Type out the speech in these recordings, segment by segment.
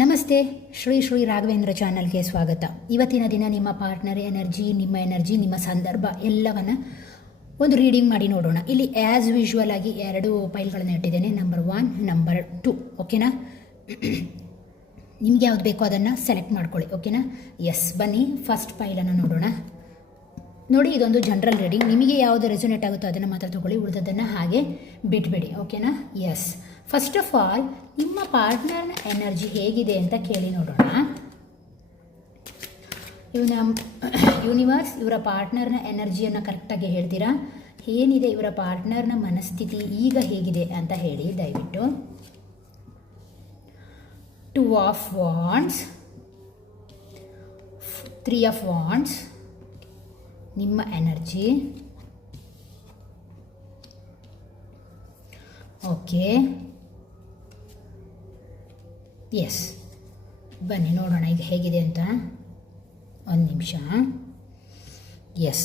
ನಮಸ್ತೆ. ಶ್ರೀ ರಾಘವೇಂದ್ರ ಚಾನಲ್ಗೆ ಸ್ವಾಗತ. ಇವತ್ತಿನ ದಿನ ನಿಮ್ಮ ಪಾರ್ಟ್ನರ್ ಎನರ್ಜಿ, ನಿಮ್ಮ ಸಂದರ್ಭ ಎಲ್ಲವನ್ನು ಒಂದು ರೀಡಿಂಗ್ ಮಾಡಿ ನೋಡೋಣ. ಇಲ್ಲಿ ಆ್ಯಸ್ ಯೂಶ್ವಲ್ ಆಗಿ 2 ಫೈಲ್ಗಳನ್ನು ಇಟ್ಟಿದ್ದೇನೆ, ನಂಬರ್ 1, ನಂಬರ್ 2. ಓಕೆನಾ? ನಿಮ್ಗೆ ಯಾವ್ದು ಬೇಕೋ ಅದನ್ನು ಸೆಲೆಕ್ಟ್ ಮಾಡ್ಕೊಳ್ಳಿ. ಓಕೆನಾ? ಎಸ್, ಬನ್ನಿ ಫಸ್ಟ್ ಫೈಲನ್ನು ನೋಡೋಣ. ನೋಡಿ, ಇದೊಂದು ಜನರಲ್ ರೀಡಿಂಗ್. ನಿಮಗೆ ಯಾವುದು ರೆಸೊನೇಟ್ ಆಗುತ್ತೋ ಅದನ್ನು ಮಾತ್ರ ತಗೊಳ್ಳಿ, ಉಳಿದದ್ದನ್ನು ಹಾಗೆ ಬಿಟ್ಬಿಡಿ. ಓಕೆನಾ? ಎಸ್, ಫಸ್ಟ್ ಆಫ್ ಆಲ್ ನಿಮ್ಮ ಪಾರ್ಟ್ನರ್ನ ಎನರ್ಜಿ ಹೇಗಿದೆ ಅಂತ ಕೇಳಿ ನೋಡೋಣ. ಯೂನಿವರ್ಸ್ ಇವರ ಪಾರ್ಟ್ನರ್ನ ಎನರ್ಜಿಯನ್ನು ಕರೆಕ್ಟಾಗಿ ಹೇಳ್ತೀರಾ? ಏನಿದೆ ಇವರ ಪಾರ್ಟ್ನರ್ನ ಮನಸ್ಥಿತಿ ಈಗ ಹೇಗಿದೆ ಅಂತ ಹೇಳಿ ದಯವಿಟ್ಟು. 2 ಆಫ್ ವಾಂಡ್ಸ್, 3 ಆಫ್ ವಾಂಡ್ಸ್, ನಿಮ್ಮ ಎನರ್ಜಿ. ಓಕೆ, ಎಸ್, ಬನ್ನಿ ನೋಡೋಣ ಈಗ ಹೇಗಿದೆ ಅಂತ. ಒಂದು ನಿಮಿಷ. ಎಸ್,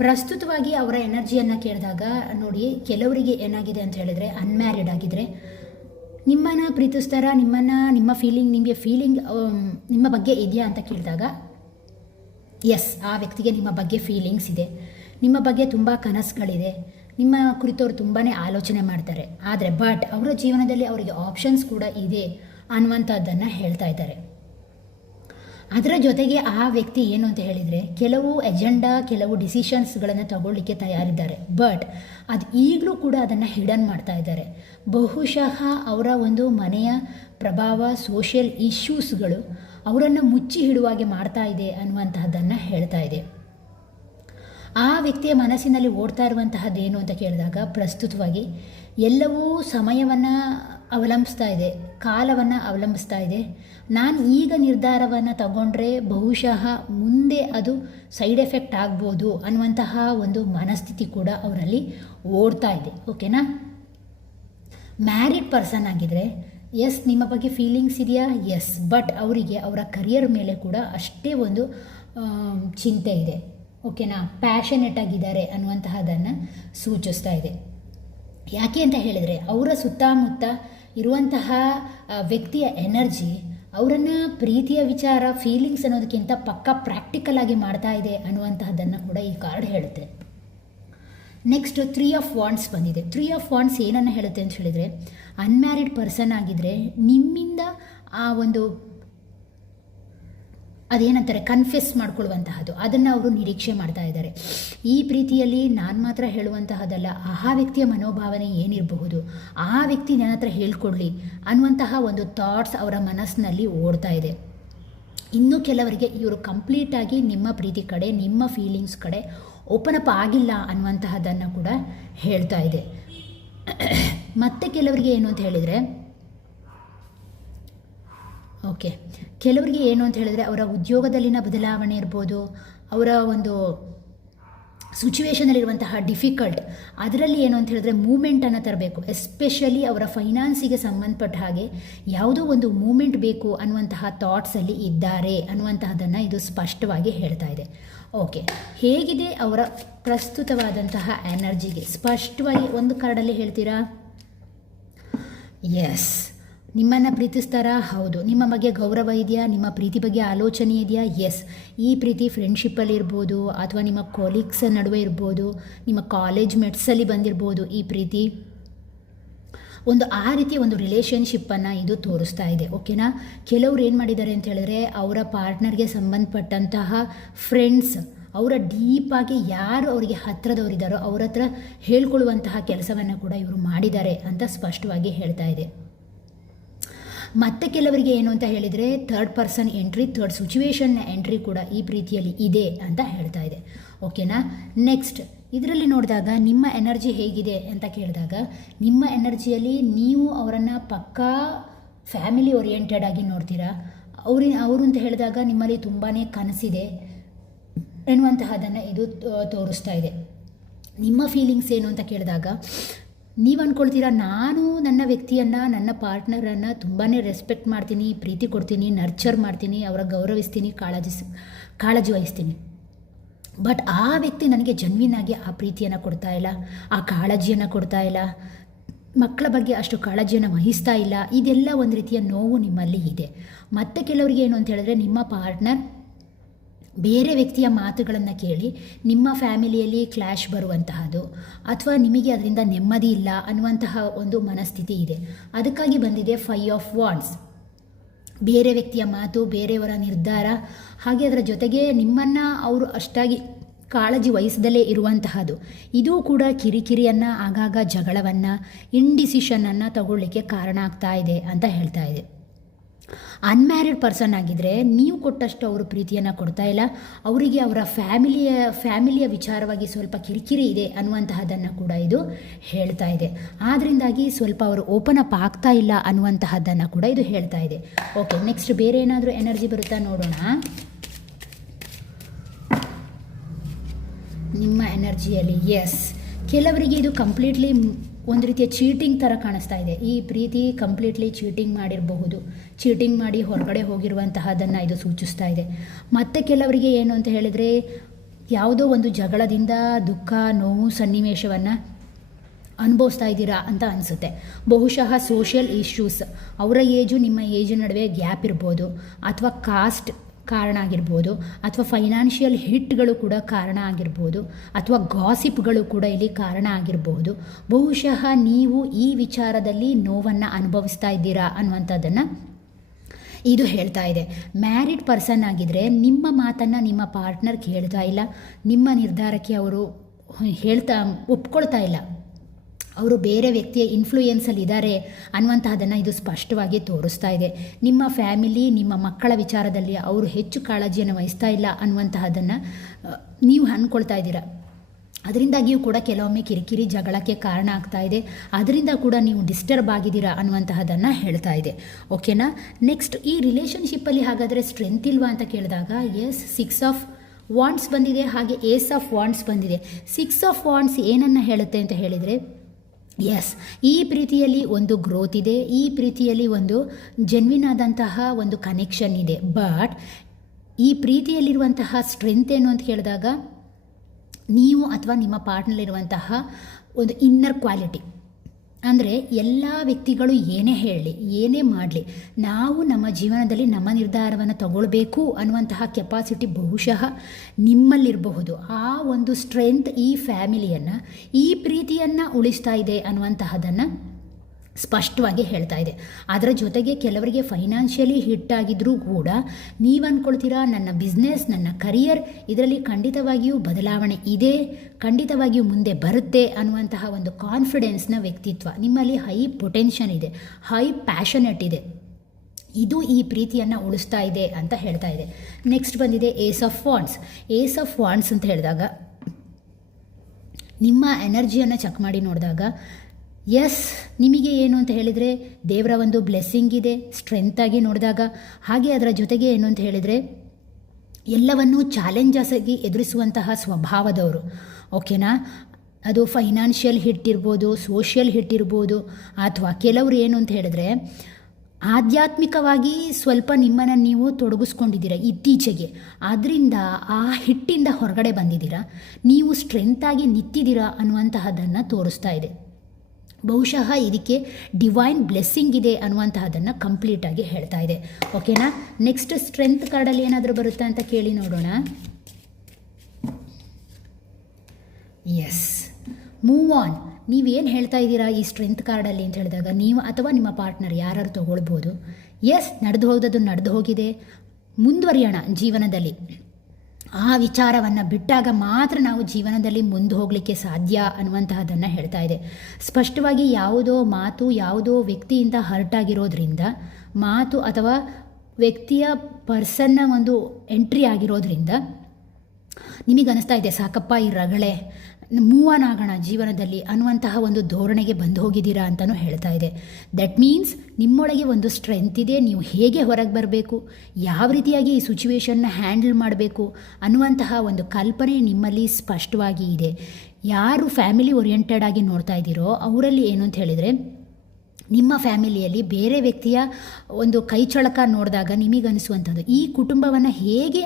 ಪ್ರಸ್ತುತವಾಗಿ ಅವರ ಎನರ್ಜಿಯನ್ನು ಕೇಳಿದಾಗ ನೋಡಿ, ಕೆಲವರಿಗೆ ಏನಾಗಿದೆ ಅಂತ ಹೇಳಿದರೆ, ಅನ್ಮ್ಯಾರಿಡ್ ಆಗಿದ್ದರೆ ನಿಮ್ಮನ್ನು ಪ್ರೀತಿಸ್ತಾರ, ನಿಮ್ಮ ನಿಮಗೆ ಫೀಲಿಂಗ್ ನಿಮ್ಮ ಬಗ್ಗೆ ಇದೆಯಾ ಅಂತ ಕೇಳಿದಾಗ ಎಸ್, ಆ ವ್ಯಕ್ತಿಗೆ ನಿಮ್ಮ ಬಗ್ಗೆ ಫೀಲಿಂಗ್ಸ್ ಇದೆ, ನಿಮ್ಮ ಬಗ್ಗೆ ತುಂಬ ಕನಸುಗಳಿದೆ, ನಿಮ್ಮ ಕುರಿತವ್ರು ತುಂಬಾ ಆಲೋಚನೆ ಮಾಡ್ತಾರೆ. ಆದರೆ ಅವರ ಜೀವನದಲ್ಲಿ ಅವರಿಗೆ ಆಪ್ಷನ್ಸ್ ಕೂಡ ಇದೆ ಅನ್ನುವಂಥದ್ದನ್ನು ಹೇಳ್ತಾ ಇದ್ದಾರೆ. ಅದರ ಜೊತೆಗೆ ಆ ವ್ಯಕ್ತಿ ಏನು ಅಂತ ಹೇಳಿದರೆ, ಕೆಲವು ಎಜೆಂಡಾ, ಕೆಲವು ಡಿಸಿಷನ್ಸ್ಗಳನ್ನು ತಗೊಳ್ಳಿಕ್ಕೆ ತಯಾರಿದ್ದಾರೆ. ಅದು ಈಗಲೂ ಕೂಡ ಅದನ್ನು ಹಿಡನ್ ಮಾಡ್ತಾ ಇದ್ದಾರೆ. ಬಹುಶಃ ಅವರ ಒಂದು ಮನೆಯ ಪ್ರಭಾವ, ಸೋಷಿಯಲ್ ಇಶ್ಯೂಸ್ಗಳು ಅವರನ್ನು ಮುಚ್ಚಿ ಹಿಡುವಾಗೆ ಮಾಡ್ತಾ ಇದೆ ಅನ್ನುವಂತಹದ್ದನ್ನು ಹೇಳ್ತಾ ಇದೆ. ಆ ವ್ಯಕ್ತಿಯ ಮನಸ್ಸಿನಲ್ಲಿ ಓಡ್ತಾ ಇರುವಂತಹದ್ದೇನು ಅಂತ ಕೇಳಿದಾಗ, ಪ್ರಸ್ತುತವಾಗಿ ಎಲ್ಲವೂ ಸಮಯವನ್ನು ಅವಲಂಬಿಸ್ತಾ ಇದೆ, ಕಾಲವನ್ನು ಅವಲಂಬಿಸ್ತಾ ಇದೆ. ನಾನು ಈಗ ನಿರ್ಧಾರವನ್ನು ತಗೊಂಡ್ರೆ ಬಹುಶಃ ಮುಂದೆ ಅದು ಸೈಡ್ ಎಫೆಕ್ಟ್ ಆಗ್ಬೋದು ಅನ್ನುವಂತಹ ಒಂದು ಮನಸ್ಥಿತಿ ಕೂಡ ಅವರಲ್ಲಿ ಓಡ್ತಾ ಇದೆ. ಓಕೆನಾ? ಮ್ಯಾರಿಡ್ ಪರ್ಸನ್ ಆಗಿದ್ದರೆ ಎಸ್, ನಿಮ್ಮ ಬಗ್ಗೆ ಫೀಲಿಂಗ್ಸ್ ಇದೆಯಾ? ಎಸ್, ಅವರಿಗೆ ಅವರ ಕರಿಯರ್ ಮೇಲೆ ಕೂಡ ಅಷ್ಟೇ ಒಂದು ಚಿಂತೆ ಇದೆ. ಓಕೆನಾ? ಪ್ಯಾಷನೆಟ್ ಆಗಿದ್ದಾರೆ ಅನ್ನುವಂತಹದನ್ನು ಸೂಚಿಸ್ತಾ ಇದೆ. ಯಾಕೆ ಅಂತ ಹೇಳಿದರೆ, ಅವರ ಸುತ್ತಮುತ್ತ ಇರುವಂತಹ ವ್ಯಕ್ತಿಯ ಎನರ್ಜಿ ಅವರನ್ನು ಪ್ರೀತಿಯ ವಿಚಾರ, ಫೀಲಿಂಗ್ಸ್ ಅನ್ನೋದಕ್ಕಿಂತ ಪಕ್ಕ ಪ್ರಾಕ್ಟಿಕಲ್ ಆಗಿ ಮಾಡ್ತಾ ಇದೆ ಅನ್ನುವಂತಹದ್ದನ್ನು ಕೂಡ ಈ ಕಾರ್ಡ್ ಹೇಳುತ್ತೆ. ನೆಕ್ಸ್ಟ್ 3 ಆಫ್ ವಾಂಡ್ಸ್ ಬಂದಿದೆ. 3 ಆಫ್ ವಾಂಡ್ಸ್ ಏನನ್ನು ಹೇಳುತ್ತೆ ಅಂತ ಹೇಳಿದರೆ, ಅನ್ಮ್ಯಾರಿಡ್ ಪರ್ಸನ್ ಆಗಿದ್ದರೆ ನಿಮ್ಮಿಂದ ಆ ಒಂದು ಅದೇನಂತಾರೆ ಕನ್ಫೆಸ್ ಮಾಡ್ಕೊಳ್ಳುವಂತಹದ್ದು, ಅದನ್ನು ಅವರು ನಿರೀಕ್ಷೆ ಮಾಡ್ತಾ ಇದ್ದಾರೆ. ಈ ಪ್ರೀತಿಯಲ್ಲಿ ನಾನು ಮಾತ್ರ ಹೇಳುವಂತಹದ್ದಲ್ಲ, ಆ ವ್ಯಕ್ತಿಯ ಮನೋಭಾವನೆ ಏನಿರಬಹುದು, ಆ ವ್ಯಕ್ತಿ ನನ್ನ ಹತ್ರ ಹೇಳ್ಕೊಡ್ಲಿ ಅನ್ನುವಂತಹ ಒಂದು ಥಾಟ್ಸ್ ಅವರ ಮನಸ್ಸಿನಲ್ಲಿ ಓಡ್ತಾ ಇದೆ. ಇನ್ನು ಕೆಲವರಿಗೆ ಇವರು ಕಂಪ್ಲೀಟಾಗಿ ನಿಮ್ಮ ಪ್ರೀತಿ ಕಡೆ, ನಿಮ್ಮ ಫೀಲಿಂಗ್ಸ್ ಕಡೆ ಓಪನ್ ಅಪ್ ಆಗಿಲ್ಲ ಅನ್ನುವಂತಹದ್ದನ್ನು ಕೂಡ ಹೇಳ್ತಾ ಇದೆ. ಮತ್ತೆ ಕೆಲವರಿಗೆ ಏನು ಅಂತ ಹೇಳಿದರೆ, ಓಕೆ, ಕೆಲವರಿಗೆ ಏನು ಅಂತ ಹೇಳಿದರೆ ಅವರ ಉದ್ಯೋಗದಲ್ಲಿನ ಬದಲಾವಣೆ ಇರ್ಬೋದು, ಅವರ ಒಂದು ಸಿಚುವೇಷನಲ್ಲಿರುವಂತಹ ಡಿಫಿಕಲ್ಟ್, ಅದರಲ್ಲಿ ಏನು ಅಂತ ಹೇಳಿದ್ರೆ ಮೂಮೆಂಟನ್ನು ತರಬೇಕು. ಎಸ್ಪೆಷಲಿ ಅವರ ಫೈನಾನ್ಸಿಗೆ ಸಂಬಂಧಪಟ್ಟ ಹಾಗೆ ಯಾವುದೋ ಒಂದು ಮೂಮೆಂಟ್ ಬೇಕು ಅನ್ನುವಂತಹ ಥಾಟ್ಸಲ್ಲಿ ಇದ್ದಾರೆ ಅನ್ನುವಂತಹದ್ದನ್ನು ಇದು ಸ್ಪಷ್ಟವಾಗಿ ಹೇಳ್ತಾ ಇದೆ. ಓಕೆ, ಹೇಗಿದೆ ಅವರ ಪ್ರಸ್ತುತವಾದಂತಹ ಎನರ್ಜಿಗೆ ಸ್ಪಷ್ಟವಾಗಿ ಒಂದು ಕಾರ್ಡಲ್ಲಿ ಹೇಳ್ತೀರಾ? ಎಸ್, ನಿಮ್ಮನ್ನು ಪ್ರೀತಿಸ್ತಾರಾ? ಹೌದು. ನಿಮ್ಮ ಬಗ್ಗೆ ಗೌರವ ಇದೆಯಾ? ನಿಮ್ಮ ಪ್ರೀತಿ ಬಗ್ಗೆ ಆಲೋಚನೆ ಇದೆಯಾ? ಎಸ್. ಈ ಪ್ರೀತಿ ಫ್ರೆಂಡ್ಶಿಪ್ಪಲ್ಲಿ ಇರ್ಬೋದು, ಅಥವಾ ನಿಮ್ಮ ಕೊಲೀಗ್ಸ್ ನಡುವೆ ಇರ್ಬೋದು, ನಿಮ್ಮ ಕಾಲೇಜ್ ಮೆಟ್ಸಲ್ಲಿ ಬಂದಿರ್ಬೋದು. ಈ ಪ್ರೀತಿ ಒಂದು ಆ ರೀತಿಯ ಒಂದು ರಿಲೇಷನ್ಶಿಪ್ಪನ್ನು ಇದು ತೋರಿಸ್ತಾ ಇದೆ. ಓಕೆನಾ? ಕೆಲವ್ರು ಏನು ಮಾಡಿದ್ದಾರೆ ಅಂತ ಹೇಳಿದ್ರೆ, ಅವರ ಪಾರ್ಟ್ನರ್ಗೆ ಸಂಬಂಧಪಟ್ಟಂತಹ ಫ್ರೆಂಡ್ಸ್, ಅವರ ಡೀಪಾಗಿ ಯಾರು ಅವರಿಗೆ ಹತ್ತಿರದವರಿದ್ದಾರೋ ಅವ್ರ ಹತ್ರ ಹೇಳ್ಕೊಳ್ಳುವಂತಹ ಕೆಲಸವನ್ನು ಕೂಡ ಇವರು ಮಾಡಿದ್ದಾರೆ ಅಂತ ಸ್ಪಷ್ಟವಾಗಿ ಹೇಳ್ತಾ ಇದೆ. ಮತ್ತು ಕೆಲವರಿಗೆ ಏನು ಅಂತ ಹೇಳಿದರೆ, ಥರ್ಡ್ ಪರ್ಸನ್ ಎಂಟ್ರಿ, ಥರ್ಡ್ ಸಿಚುವೇಶನ್ನ ಎಂಟ್ರಿ ಕೂಡ ಈ ಪ್ರೀತಿಯಲ್ಲಿ ಇದೆ ಅಂತ ಹೇಳ್ತಾ ಇದೆ. ಓಕೆನಾ? ನೆಕ್ಸ್ಟ್ ಇದರಲ್ಲಿ ನೋಡಿದಾಗ ನಿಮ್ಮ ಎನರ್ಜಿ ಹೇಗಿದೆ ಅಂತ ಕೇಳಿದಾಗ, ನಿಮ್ಮ ಎನರ್ಜಿಯಲ್ಲಿ ನೀವು ಅವರನ್ನು ಪಕ್ಕಾ ಫ್ಯಾಮಿಲಿ ಓರಿಯೆಂಟೆಡ್ ಆಗಿ ನೋಡ್ತೀರಾ. ಅವರು ಅಂತ ಹೇಳಿದಾಗ ನಿಮ್ಮಲ್ಲಿ ತುಂಬಾ ಕನಸಿದೆ ಎನ್ನುವಂತಹದನ್ನು ಇದು ತೋರಿಸ್ತಾ ಇದೆ. ನಿಮ್ಮ ಫೀಲಿಂಗ್ಸ್ ಏನು ಅಂತ ಕೇಳಿದಾಗ, ನೀವು ಅಂದ್ಕೊಳ್ತೀರಾ, ನಾನು ನನ್ನ ವ್ಯಕ್ತಿಯನ್ನು, ನನ್ನ ಪಾರ್ಟ್ನರನ್ನು ತುಂಬಾ ರೆಸ್ಪೆಕ್ಟ್ ಮಾಡ್ತೀನಿ, ಪ್ರೀತಿ ಕೊಡ್ತೀನಿ, ನರ್ಚರ್ ಮಾಡ್ತೀನಿ, ಅವರ ಗೌರವಿಸ್ತೀನಿ, ಕಾಳಜಿ ವಹಿಸ್ತೀನಿ. ಆ ವ್ಯಕ್ತಿ ನನಗೆ ಜೆನ್ವಿನ್ ಆಗಿ ಆ ಪ್ರೀತಿಯನ್ನು ಕೊಡ್ತಾ ಇಲ್ಲ, ಆ ಕಾಳಜಿಯನ್ನು ಕೊಡ್ತಾ ಇಲ್ಲ, ಮಕ್ಕಳ ಬಗ್ಗೆ ಅಷ್ಟು ಕಾಳಜಿಯನ್ನು ವಹಿಸ್ತಾ ಇಲ್ಲ. ಇದೆಲ್ಲ ಒಂದು ರೀತಿಯ ನೋವು ನಿಮ್ಮಲ್ಲಿ ಇದೆ. ಮತ್ತು ಕೆಲವರಿಗೆ ಏನು ಅಂತ ಹೇಳಿದ್ರೆ, ನಿಮ್ಮ ಪಾರ್ಟ್ನರ್ ಬೇರೆ ವ್ಯಕ್ತಿಯ ಮಾತುಗಳನ್ನು ಕೇಳಿ ನಿಮ್ಮ ಫ್ಯಾಮಿಲಿಯಲ್ಲಿ ಕ್ಲ್ಯಾಶ್ ಬರುವಂತಹದ್ದು, ಅಥವಾ ನಿಮಗೆ ಅದರಿಂದ ನೆಮ್ಮದಿ ಇಲ್ಲ ಅನ್ನುವಂತಹ ಒಂದು ಮನಸ್ಥಿತಿ ಇದೆ. ಅದಕ್ಕಾಗಿ ಬಂದಿದೆ 5 ಆಫ್ ವಾಂಡ್ಸ್. ಬೇರೆ ವ್ಯಕ್ತಿಯ ಮಾತು, ಬೇರೆಯವರ ನಿರ್ಧಾರ, ಹಾಗೆ ಅದರ ಜೊತೆಗೆ ನಿಮ್ಮನ್ನು ಅವರು ಅಷ್ಟಾಗಿ ಕಾಳಜಿ ವಹಿಸದಲ್ಲೇ ಇರುವಂತಹದ್ದು. ಇದು ಕೂಡ ಕಿರಿಕಿರಿಯನ್ನು, ಆಗಾಗ ಜಗಳವನ್ನು, ಇಂಡಿಸಿಷನನ್ನು ತಗೊಳ್ಳಿಕ್ಕೆ ಕಾರಣ ಆಗ್ತಾ ಇದೆ ಅಂತ ಹೇಳ್ತಾ ಇದೆ. ಅನ್ಮ್ಯಾರಿಡ್ ಪರ್ಸನ್ ಆಗಿದ್ದರೆ ನೀವು ಕೊಟ್ಟಷ್ಟು ಅವರು ಪ್ರೀತಿಯನ್ನು ಕೊಡ್ತಾ ಇಲ್ಲ. ಅವರಿಗೆ ಅವರ ಫ್ಯಾಮಿಲಿಯ ವಿಚಾರವಾಗಿ ಸ್ವಲ್ಪ ಕಿರಿಕಿರಿ ಇದೆ ಅನ್ನುವಂತಹದ್ದನ್ನು ಕೂಡ ಇದು ಹೇಳ್ತಾ ಇದೆ. ಆದ್ದರಿಂದಾಗಿ ಸ್ವಲ್ಪ ಅವರು ಓಪನ್ ಅಪ್ ಆಗ್ತಾ ಇಲ್ಲ ಅನ್ನುವಂತಹದ್ದನ್ನು ಕೂಡ ಇದು ಹೇಳ್ತಾ ಇದೆ. ಓಕೆ, ನೆಕ್ಸ್ಟ್ ಬೇರೆ ಏನಾದರೂ ಎನರ್ಜಿ ಬರುತ್ತಾ ನೋಡೋಣ. ನಿಮ್ಮ ಎನರ್ಜಿಯಲ್ಲಿ ಎಸ್, ಕೆಲವರಿಗೆ ಇದು ಕಂಪ್ಲೀಟ್ಲಿ ಒಂದು ರೀತಿಯ ಚೀಟಿಂಗ್ ಥರ ಕಾಣಿಸ್ತಾ ಇದೆ. ಈ ಪ್ರೀತಿ ಕಂಪ್ಲೀಟ್ಲಿ ಚೀಟಿಂಗ್ ಮಾಡಿರಬಹುದು, ಚೀಟಿಂಗ್ ಮಾಡಿ ಹೊರಗಡೆ ಹೋಗಿರುವಂತಹದ್ದನ್ನು ಇದು ಸೂಚಿಸ್ತಾ ಇದೆ. ಮತ್ತು ಕೆಲವರಿಗೆ ಏನು ಅಂತ ಹೇಳಿದರೆ, ಯಾವುದೋ ಒಂದು ಜಗಳದಿಂದ ದುಃಖ, ನೋವು ಸನ್ನಿವೇಶವನ್ನು ಅನುಭವಿಸ್ತಾ ಇದ್ದೀರಾ ಅಂತ ಅನಿಸುತ್ತೆ. ಬಹುಶಃ ಸೋಷಿಯಲ್ ಇಶ್ಯೂಸ್, ಅವರ ಏಜು ನಿಮ್ಮ ಏಜು ನಡುವೆ ಗ್ಯಾಪ್ ಇರ್ಬೋದು, ಅಥವಾ ಕಾಸ್ಟ್ ಕಾರಣ ಆಗಿರ್ಬೋದು, ಅಥವಾ ಫೈನಾನ್ಷಿಯಲ್ ಹಿಟ್ಗಳು ಕೂಡ ಕಾರಣ ಆಗಿರ್ಬೋದು, ಅಥವಾ ಗಾಸಿಪ್ಗಳು ಕೂಡ ಇಲ್ಲಿ ಕಾರಣ ಆಗಿರಬಹುದು. ಬಹುಶಃ ನೀವು ಈ ವಿಚಾರದಲ್ಲಿ ನೋವನ್ನು ಅನುಭವಿಸ್ತಾ ಇದ್ದೀರಾ ಅನ್ನುವಂಥದ್ದನ್ನು ಇದು ಹೇಳ್ತಾ ಇದೆ. ಮ್ಯಾರಿಡ್ ಪರ್ಸನ್ ಆಗಿದ್ದರೆ ನಿಮ್ಮ ಮಾತನ್ನು ನಿಮ್ಮ ಪಾರ್ಟ್ನರ್ ಕೇಳ್ತಾ ಇಲ್ಲ, ನಿಮ್ಮ ನಿರ್ಧಾರಕ್ಕೆ ಅವರು ಒಪ್ಕೊಳ್ತಾ ಇಲ್ಲ, ಅವರು ಬೇರೆ ವ್ಯಕ್ತಿಯ ಇನ್ಫ್ಲೂಯೆನ್ಸಲ್ಲಿ ಇದ್ದಾರೆ ಅನ್ನುವಂತಹದ್ದನ್ನು ಇದು ಸ್ಪಷ್ಟವಾಗಿ ತೋರಿಸ್ತಾ ಇದೆ. ನಿಮ್ಮ ಫ್ಯಾಮಿಲಿ, ನಿಮ್ಮ ಮಕ್ಕಳ ವಿಚಾರದಲ್ಲಿ ಅವರು ಹೆಚ್ಚು ಕಾಳಜಿಯನ್ನು ವಹಿಸ್ತಾ ಇಲ್ಲ ಅನ್ನುವಂತಹದ್ದನ್ನು ನೀವು ಅಂದ್ಕೊಳ್ತಾ ಇದ್ದೀರಾ. ಅದರಿಂದಾಗಿಯೂ ಕೂಡ ಕೆಲವೊಮ್ಮೆ ಕಿರಿಕಿರಿ, ಜಗಳಕ್ಕೆ ಕಾರಣ ಆಗ್ತಾ ಇದೆ. ಅದರಿಂದ ಕೂಡ ನೀವು ಡಿಸ್ಟರ್ಬ್ ಆಗಿದ್ದೀರಾ ಅನ್ನುವಂತಹದ್ದನ್ನು ಹೇಳ್ತಾ ಇದೆ. ಓಕೆನಾ. ನೆಕ್ಸ್ಟ್, ಈ ರಿಲೇಷನ್ಶಿಪ್ಪಲ್ಲಿ ಹಾಗಾದರೆ ಸ್ಟ್ರೆಂತ್ ಇಲ್ವಾ ಅಂತ ಕೇಳಿದಾಗ, ಎಸ್, 6 ಆಫ್ ವಾಂಡ್ಸ್ ಬಂದಿದೆ, ಹಾಗೆ ಏಸ್ ಆಫ್ ವಾಂಡ್ಸ್ ಬಂದಿದೆ. 6 ಆಫ್ ವಾಂಡ್ಸ್ ಏನನ್ನು ಹೇಳುತ್ತೆ ಅಂತ ಹೇಳಿದರೆ, ಎಸ್, ಈ ಪ್ರೀತಿಯಲ್ಲಿ ಒಂದು ಗ್ರೋತ್ ಇದೆ, ಈ ಪ್ರೀತಿಯಲ್ಲಿ ಒಂದು ಜೆನ್ವಿನ್ ಆದಂತಹ ಒಂದು ಕನೆಕ್ಷನ್ ಇದೆ. ಬಟ್ ಈ ಪ್ರೀತಿಯಲ್ಲಿರುವಂತಹ ಸ್ಟ್ರೆಂತ್ ಏನು ಅಂತ ಕೇಳಿದಾಗ, ನೀವು ಅಥವಾ ನಿಮ್ಮ ಪಾರ್ಟ್ನರ್ಲಿರುವಂತಹ ಒಂದು ಇನ್ನರ್ ಕ್ವಾಲಿಟಿ. ಅಂದರೆ ಎಲ್ಲ ವ್ಯಕ್ತಿಗಳು ಏನೇ ಹೇಳಲಿ, ಏನೇ ಮಾಡಲಿ, ನಾವು ನಮ್ಮ ಜೀವನದಲ್ಲಿ ನಮ್ಮ ನಿರ್ಧಾರವನ್ನು ತಗೊಳ್ಬೇಕು ಅನ್ನುವಂತಹ ಕೆಪಾಸಿಟಿ ಬಹುಶಃ ನಿಮ್ಮಲ್ಲಿರಬಹುದು. ಆ ಒಂದು ಸ್ಟ್ರೆಂತ್ ಈ ಫ್ಯಾಮಿಲಿಯನ್ನು, ಈ ಪ್ರೀತಿಯನ್ನು ಉಳಿಸ್ತಾ ಇದೆ ಅನ್ನುವಂತಹದ್ದನ್ನು ಸ್ಪಷ್ಟವಾಗಿ ಹೇಳ್ತಾ ಇದೆ. ಅದರ ಜೊತೆಗೆ ಕೆಲವರಿಗೆ ಫೈನಾನ್ಷಿಯಲಿ ಹಿಟ್ಟಾಗಿದ್ದರೂ ಕೂಡ ನೀವು ಅಂದ್ಕೊಳ್ತೀರಾ, ನನ್ನ ಬಿಸ್ನೆಸ್, ನನ್ನ ಕರಿಯರ್ ಇದರಲ್ಲಿ ಖಂಡಿತವಾಗಿಯೂ ಬದಲಾವಣೆ ಇದೆ, ಖಂಡಿತವಾಗಿಯೂ ಮುಂದೆ ಬರುತ್ತೆ ಅನ್ನುವಂತಹ ಒಂದು ಕಾನ್ಫಿಡೆನ್ಸ್ನ ವ್ಯಕ್ತಿತ್ವ ನಿಮ್ಮಲ್ಲಿ, ಹೈ ಪೊಟೆನ್ಷಿಯಲ್ ಇದೆ, ಹೈ ಪ್ಯಾಷನೆಟ್ ಇದೆ. ಇದು ಈ ಪ್ರೀತಿಯನ್ನು ಉಳಿಸ್ತಾ ಇದೆ ಅಂತ ಹೇಳ್ತಾ ಇದೆ. ನೆಕ್ಸ್ಟ್ ಬಂದಿದೆ ace of wands. Ace of wands ಅಂತ ಹೇಳಿದಾಗ, ನಿಮ್ಮ ಎನರ್ಜಿಯನ್ನು ಚೆಕ್ ಮಾಡಿ ನೋಡಿದಾಗ, ಎಸ್, ನಿಮಗೆ ಏನು ಅಂತ ಹೇಳಿದರೆ ದೇವರ ಒಂದು ಬ್ಲೆಸ್ಸಿಂಗ್ ಇದೆ ಸ್ಟ್ರೆಂತಾಗಿ ನೋಡಿದಾಗ. ಹಾಗೆ ಅದರ ಜೊತೆಗೆ ಏನು ಅಂತ ಹೇಳಿದರೆ, ಎಲ್ಲವನ್ನೂ ಚಾಲೆಂಜಸ್ ಆಗಿ ಎದುರಿಸುವಂತಹ ಸ್ವಭಾವದವರು. ಓಕೆನಾ. ಅದು ಫೈನಾನ್ಷಿಯಲ್ ಹಿಟ್ ಇರ್ಬೋದು, ಸೋಷಿಯಲ್ ಹಿಟ್ ಇರ್ಬೋದು, ಅಥವಾ ಕೆಲವರು ಏನು ಅಂತ ಹೇಳಿದ್ರೆ ಆಧ್ಯಾತ್ಮಿಕವಾಗಿ ಸ್ವಲ್ಪ ನಿಮ್ಮನ್ನು ನೀವು ತೊಡಗಿಸ್ಕೊಂಡಿದ್ದೀರ ಇತ್ತೀಚೆಗೆ. ಆದ್ದರಿಂದ ಆ ಹಿಟ್ಟಿಂದ ಹೊರಗಡೆ ಬಂದಿದ್ದೀರಾ, ನೀವು ಸ್ಟ್ರೆಂತಾಗಿ ನಿಂತಿದ್ದೀರಾ ಅನ್ನುವಂತಹದ್ದನ್ನು ತೋರಿಸ್ತಾ ಇದೆ. ಬಹುಶಃ ಇದಕ್ಕೆ ಡಿವೈನ್ ಬ್ಲೆಸ್ಸಿಂಗ್ ಇದೆ ಅನ್ನುವಂತಹದ್ದನ್ನು ಕಂಪ್ಲೀಟಾಗಿ ಹೇಳ್ತಾ ಇದೆ. ಓಕೆನಾ. ನೆಕ್ಸ್ಟ್, ಸ್ಟ್ರೆಂತ್ ಕಾರ್ಡಲ್ಲಿ ಏನಾದರೂ ಬರುತ್ತಾ ಅಂತ ಕೇಳಿ ನೋಡೋಣ. Yes, move on. ನೀವೇನು ಹೇಳ್ತಾ ಇದ್ದೀರಾ ಈ ಸ್ಟ್ರೆಂತ್ ಕಾರ್ಡಲ್ಲಿ ಅಂತ ಹೇಳಿದಾಗ, ನೀವು ಅಥವಾ ನಿಮ್ಮ ಪಾರ್ಟ್ನರ್ ಯಾರು ತೊಗೊಳ್ಬೋದು. ಎಸ್, ನಡೆದು ಹೋದದ್ದು ನಡೆದು ಹೋಗಿದೆ, ಮುಂದುವರಿಯೋಣ ಜೀವನದಲ್ಲಿ. ಆ ವಿಚಾರವನ್ನು ಬಿಟ್ಟಾಗ ಮಾತ್ರ ನಾವು ಜೀವನದಲ್ಲಿ ಮುಂದೆ ಹೋಗಲಿಕ್ಕೆ ಸಾಧ್ಯ ಅನ್ನುವಂತಹದ್ದನ್ನು ಹೇಳ್ತಾ ಇದೆ. ಸ್ಪಷ್ಟವಾಗಿ ಯಾವುದೋ ಮಾತು, ಯಾವುದೋ ವ್ಯಕ್ತಿಯಿಂದ ಹರ್ಟ್ ಆಗಿರೋದ್ರಿಂದ, ಮಾತು ಅಥವಾ ವ್ಯಕ್ತಿಯ ಪರ್ಸನ್ನ ಒಂದು ಎಂಟ್ರಿ ಆಗಿರೋದ್ರಿಂದ ನಿಮಗನ್ನಿಸ್ತಾ ಇದೆ, ಸಾಕಪ್ಪ ಈ ರಗಳೆ, ಮೂವ್ ಆನ್ ಆಗೋಣ ಜೀವನದಲ್ಲಿ ಅನ್ನುವಂತಹ ಒಂದು ಧೋರಣೆಗೆ ಬಂದು ಹೋಗಿದ್ದೀರಾ ಅಂತಲೂ ಹೇಳ್ತಾ ಇದೆ. ದಟ್ ಮೀನ್ಸ್ ನಿಮ್ಮೊಳಗೆ ಒಂದು ಸ್ಟ್ರೆಂತ್ ಇದೆ, ನೀವು ಹೇಗೆ ಹೊರಗೆ ಬರಬೇಕು, ಯಾವ ರೀತಿಯಾಗಿ ಈ ಸಿಚುವೇಶನ್ನ ಹ್ಯಾಂಡಲ್ ಮಾಡಬೇಕು ಅನ್ನುವಂತಹ ಒಂದು ಕಲ್ಪನೆ ನಿಮ್ಮಲ್ಲಿ ಸ್ಪಷ್ಟವಾಗಿ ಇದೆ. ಯಾರು ಫ್ಯಾಮಿಲಿ ಓರಿಯೆಂಟೆಡ್ ಆಗಿ ನೋಡ್ತಾ ಇದ್ದೀರೋ ಅವರಲ್ಲಿ ಏನು ಅಂತ ಹೇಳಿದರೆ, ನಿಮ್ಮ ಫ್ಯಾಮಿಲಿಯಲ್ಲಿ ಬೇರೆ ವ್ಯಕ್ತಿಯ ಒಂದು ಕೈಚಳಕ ನೋಡಿದಾಗ ನಿಮಗನಿಸುವಂಥದ್ದು, ಈ ಕುಟುಂಬವನ್ನು ಹೇಗೆ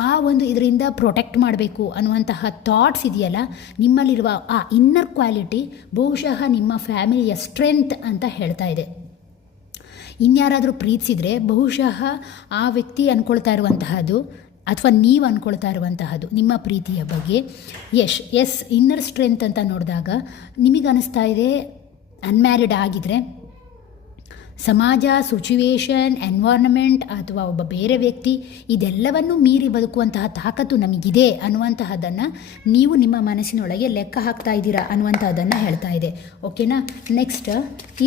ಆ ಒಂದು ಇದರಿಂದ ಪ್ರೊಟೆಕ್ಟ್ ಮಾಡಬೇಕು ಅನ್ನುವಂತಹ ಥಾಟ್ಸ್ ಇದೆಯಲ್ಲ, ನಿಮ್ಮಲ್ಲಿರುವ ಆ ಇನ್ನರ್ ಕ್ವಾಲಿಟಿ ಬಹುಶಃ ನಿಮ್ಮ ಫ್ಯಾಮಿಲಿಯ ಸ್ಟ್ರೆಂತ್ ಅಂತ ಹೇಳ್ತಾ ಇದೆ. ಇನ್ಯಾರಾದರೂ ಪ್ರೀತಿಸಿದರೆ ಬಹುಶಃ ಆ ವ್ಯಕ್ತಿ ಅಂದ್ಕೊಳ್ತಾ ಇರುವಂತಹದ್ದು ಅಥವಾ ನೀವು ಅಂದ್ಕೊಳ್ತಾ ಇರುವಂತಹದ್ದು ನಿಮ್ಮ ಪ್ರೀತಿಯ ಬಗ್ಗೆ ಎಸ್ ಇನ್ನರ್ ಸ್ಟ್ರೆಂತ್ ಅಂತ ನೋಡಿದಾಗ ನಿಮಗೆ ಅನ್ನಿಸ್ತಾ ಇದೆ, ಅನ್ಮ್ಯಾರಿಡ್ ಆಗಿದ್ದರೆ ಸಮಾಜ, ಸಿಚುವೇಶನ್, ಎನ್ವೈರ್ನಮೆಂಟ್ ಅಥವಾ ಒಬ್ಬ ಬೇರೆ ವ್ಯಕ್ತಿ ಇದೆಲ್ಲವನ್ನೂ ಮೀರಿ ಬದುಕುವಂತಹ ತಾಕತ್ತು ನಮಗಿದೆ ಅನ್ನುವಂತಹದ್ದನ್ನು ನೀವು ನಿಮ್ಮ ಮನಸ್ಸಿನೊಳಗೆ ಲೆಕ್ಕ ಹಾಕ್ತಾ ಇದ್ದೀರಾ ಅನ್ನುವಂಥದ್ದನ್ನು ಹೇಳ್ತಾ ಇದೆ. ಓಕೆನಾ. ನೆಕ್ಸ್ಟ್,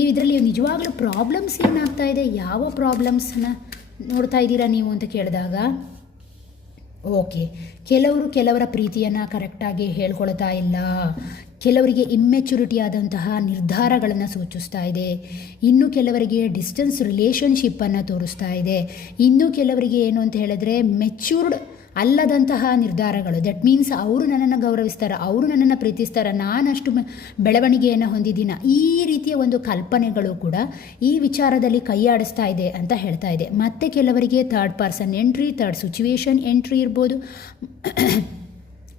ಇದರಲ್ಲಿ ನಿಜವಾಗ್ಲೂ ಪ್ರಾಬ್ಲಮ್ಸ್ ಏನಾಗ್ತಾ ಇದೆ, ಯಾವ ಪ್ರಾಬ್ಲಮ್ಸನ್ನ ನೋಡ್ತಾ ಇದ್ದೀರಾ ನೀವು ಅಂತ ಕೇಳಿದಾಗ, ಓಕೆ, ಕೆಲವರ ಪ್ರೀತಿಯನ್ನು ಕರೆಕ್ಟಾಗಿ ಹೇಳ್ಕೊಳ್ತಾ ಇಲ್ಲ, ಕೆಲವರಿಗೆ ಇಮ್ಮೆಚುರಿಟಿ ಆದಂತಹ ನಿರ್ಧಾರಗಳನ್ನು ಸೂಚಿಸ್ತಾ ಇದೆ, ಇನ್ನು ಕೆಲವರಿಗೆ ಡಿಸ್ಟೆನ್ಸ್ ರಿಲೇಷನ್ಶಿಪ್ಪನ್ನು ತೋರಿಸ್ತಾ ಇದೆ, ಇನ್ನು ಕೆಲವರಿಗೆ ಏನು ಅಂತ ಹೇಳಿದ್ರೆ ಮೆಚ್ಯೂರ್ಡ್ ಅಲ್ಲದಂತಹ ನಿರ್ಧಾರಗಳು. ದಟ್ ಮೀನ್ಸ್ ಅವರು ನನ್ನನ್ನು ಗೌರವಿಸ್ತಾರೆ, ಅವರು ನನ್ನನ್ನು ಪ್ರೀತಿಸ್ತಾರೆ, ನಾನಷ್ಟು ಬೆಳವಣಿಗೆಯನ್ನು ಹೊಂದಿದ್ದೀನ, ಈ ರೀತಿಯ ಒಂದು ಕಲ್ಪನೆಗಳು ಕೂಡ ಈ ವಿಚಾರದಲ್ಲಿ ಕೈಯಾಡಿಸ್ತಾ ಇದೆ ಅಂತ ಹೇಳ್ತಾ ಇದೆ. ಮತ್ತು ಕೆಲವರಿಗೆ third person entry, third situation entry ಇರ್ಬೋದು,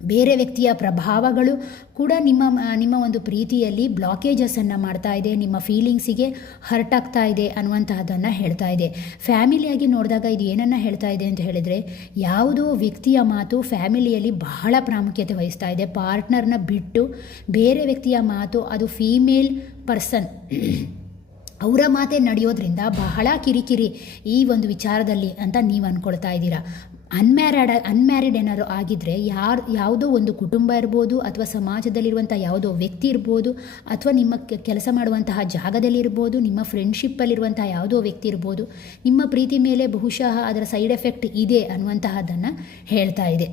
ಬೇರೆ ವ್ಯಕ್ತಿಯ ಪ್ರಭಾವಗಳು ಕೂಡ ನಿಮ್ಮ ಒಂದು ಪ್ರೀತಿಯಲ್ಲಿ ಬ್ಲಾಕೇಜಸನ್ನು ಮಾಡ್ತಾ ಇದೆ, ನಿಮ್ಮ ಫೀಲಿಂಗ್ಸಿಗೆ ಹರ್ಟ್ ಆಗ್ತಾ ಇದೆ ಅನ್ನುವಂತಹದ್ದನ್ನು ಹೇಳ್ತಾ ಇದೆ. ಫ್ಯಾಮಿಲಿಯಾಗಿ ನೋಡಿದಾಗ ಇದು ಏನನ್ನು ಹೇಳ್ತಾ ಇದೆ ಅಂತ ಹೇಳಿದರೆ, ಯಾವುದೋ ವ್ಯಕ್ತಿಯ ಮಾತು ಫ್ಯಾಮಿಲಿಯಲ್ಲಿ ಬಹಳ ಪ್ರಾಮುಖ್ಯತೆ ವಹಿಸ್ತಾ ಇದೆ. ಪಾರ್ಟ್ನರ್ನ ಬಿಟ್ಟು ಬೇರೆ ವ್ಯಕ್ತಿಯ ಮಾತು, ಅದು ಫೀಮೇಲ್ ಪರ್ಸನ್ ಅವರ ಮಾತೇ ನಡೆಯೋದ್ರಿಂದ ಬಹಳ ಕಿರಿಕಿರಿ ಈ ಒಂದು ವಿಚಾರದಲ್ಲಿ ಅಂತ ನೀವು ಅಂದ್ಕೊಳ್ತಾ ಇದ್ದೀರಾ. ಅನ್ಮ್ಯಾರಿಡ್ ಏನಾದ್ರು ಆಗಿದ್ದರೆ ಯಾವುದೋ ಒಂದು ಕುಟುಂಬ ಇರ್ಬೋದು, ಅಥವಾ ಸಮಾಜದಲ್ಲಿರುವಂಥ ಯಾವುದೋ ವ್ಯಕ್ತಿ ಇರ್ಬೋದು, ಅಥವಾ ನಿಮ್ಮ ಕೆಲಸ ಮಾಡುವಂತಹ ಜಾಗದಲ್ಲಿರ್ಬೋದು, ನಿಮ್ಮ ಫ್ರೆಂಡ್ಶಿಪ್ಪಲ್ಲಿರುವಂಥ ಯಾವುದೋ ವ್ಯಕ್ತಿ ಇರ್ಬೋದು, ನಿಮ್ಮ ಪ್ರೀತಿ ಮೇಲೆ ಬಹುಶಃ ಅದರ ಸೈಡ್ ಎಫೆಕ್ಟ್ ಇದೆ ಅನ್ನುವಂತಹದ್ದನ್ನು ಹೇಳ್ತಾ ಇದೆ.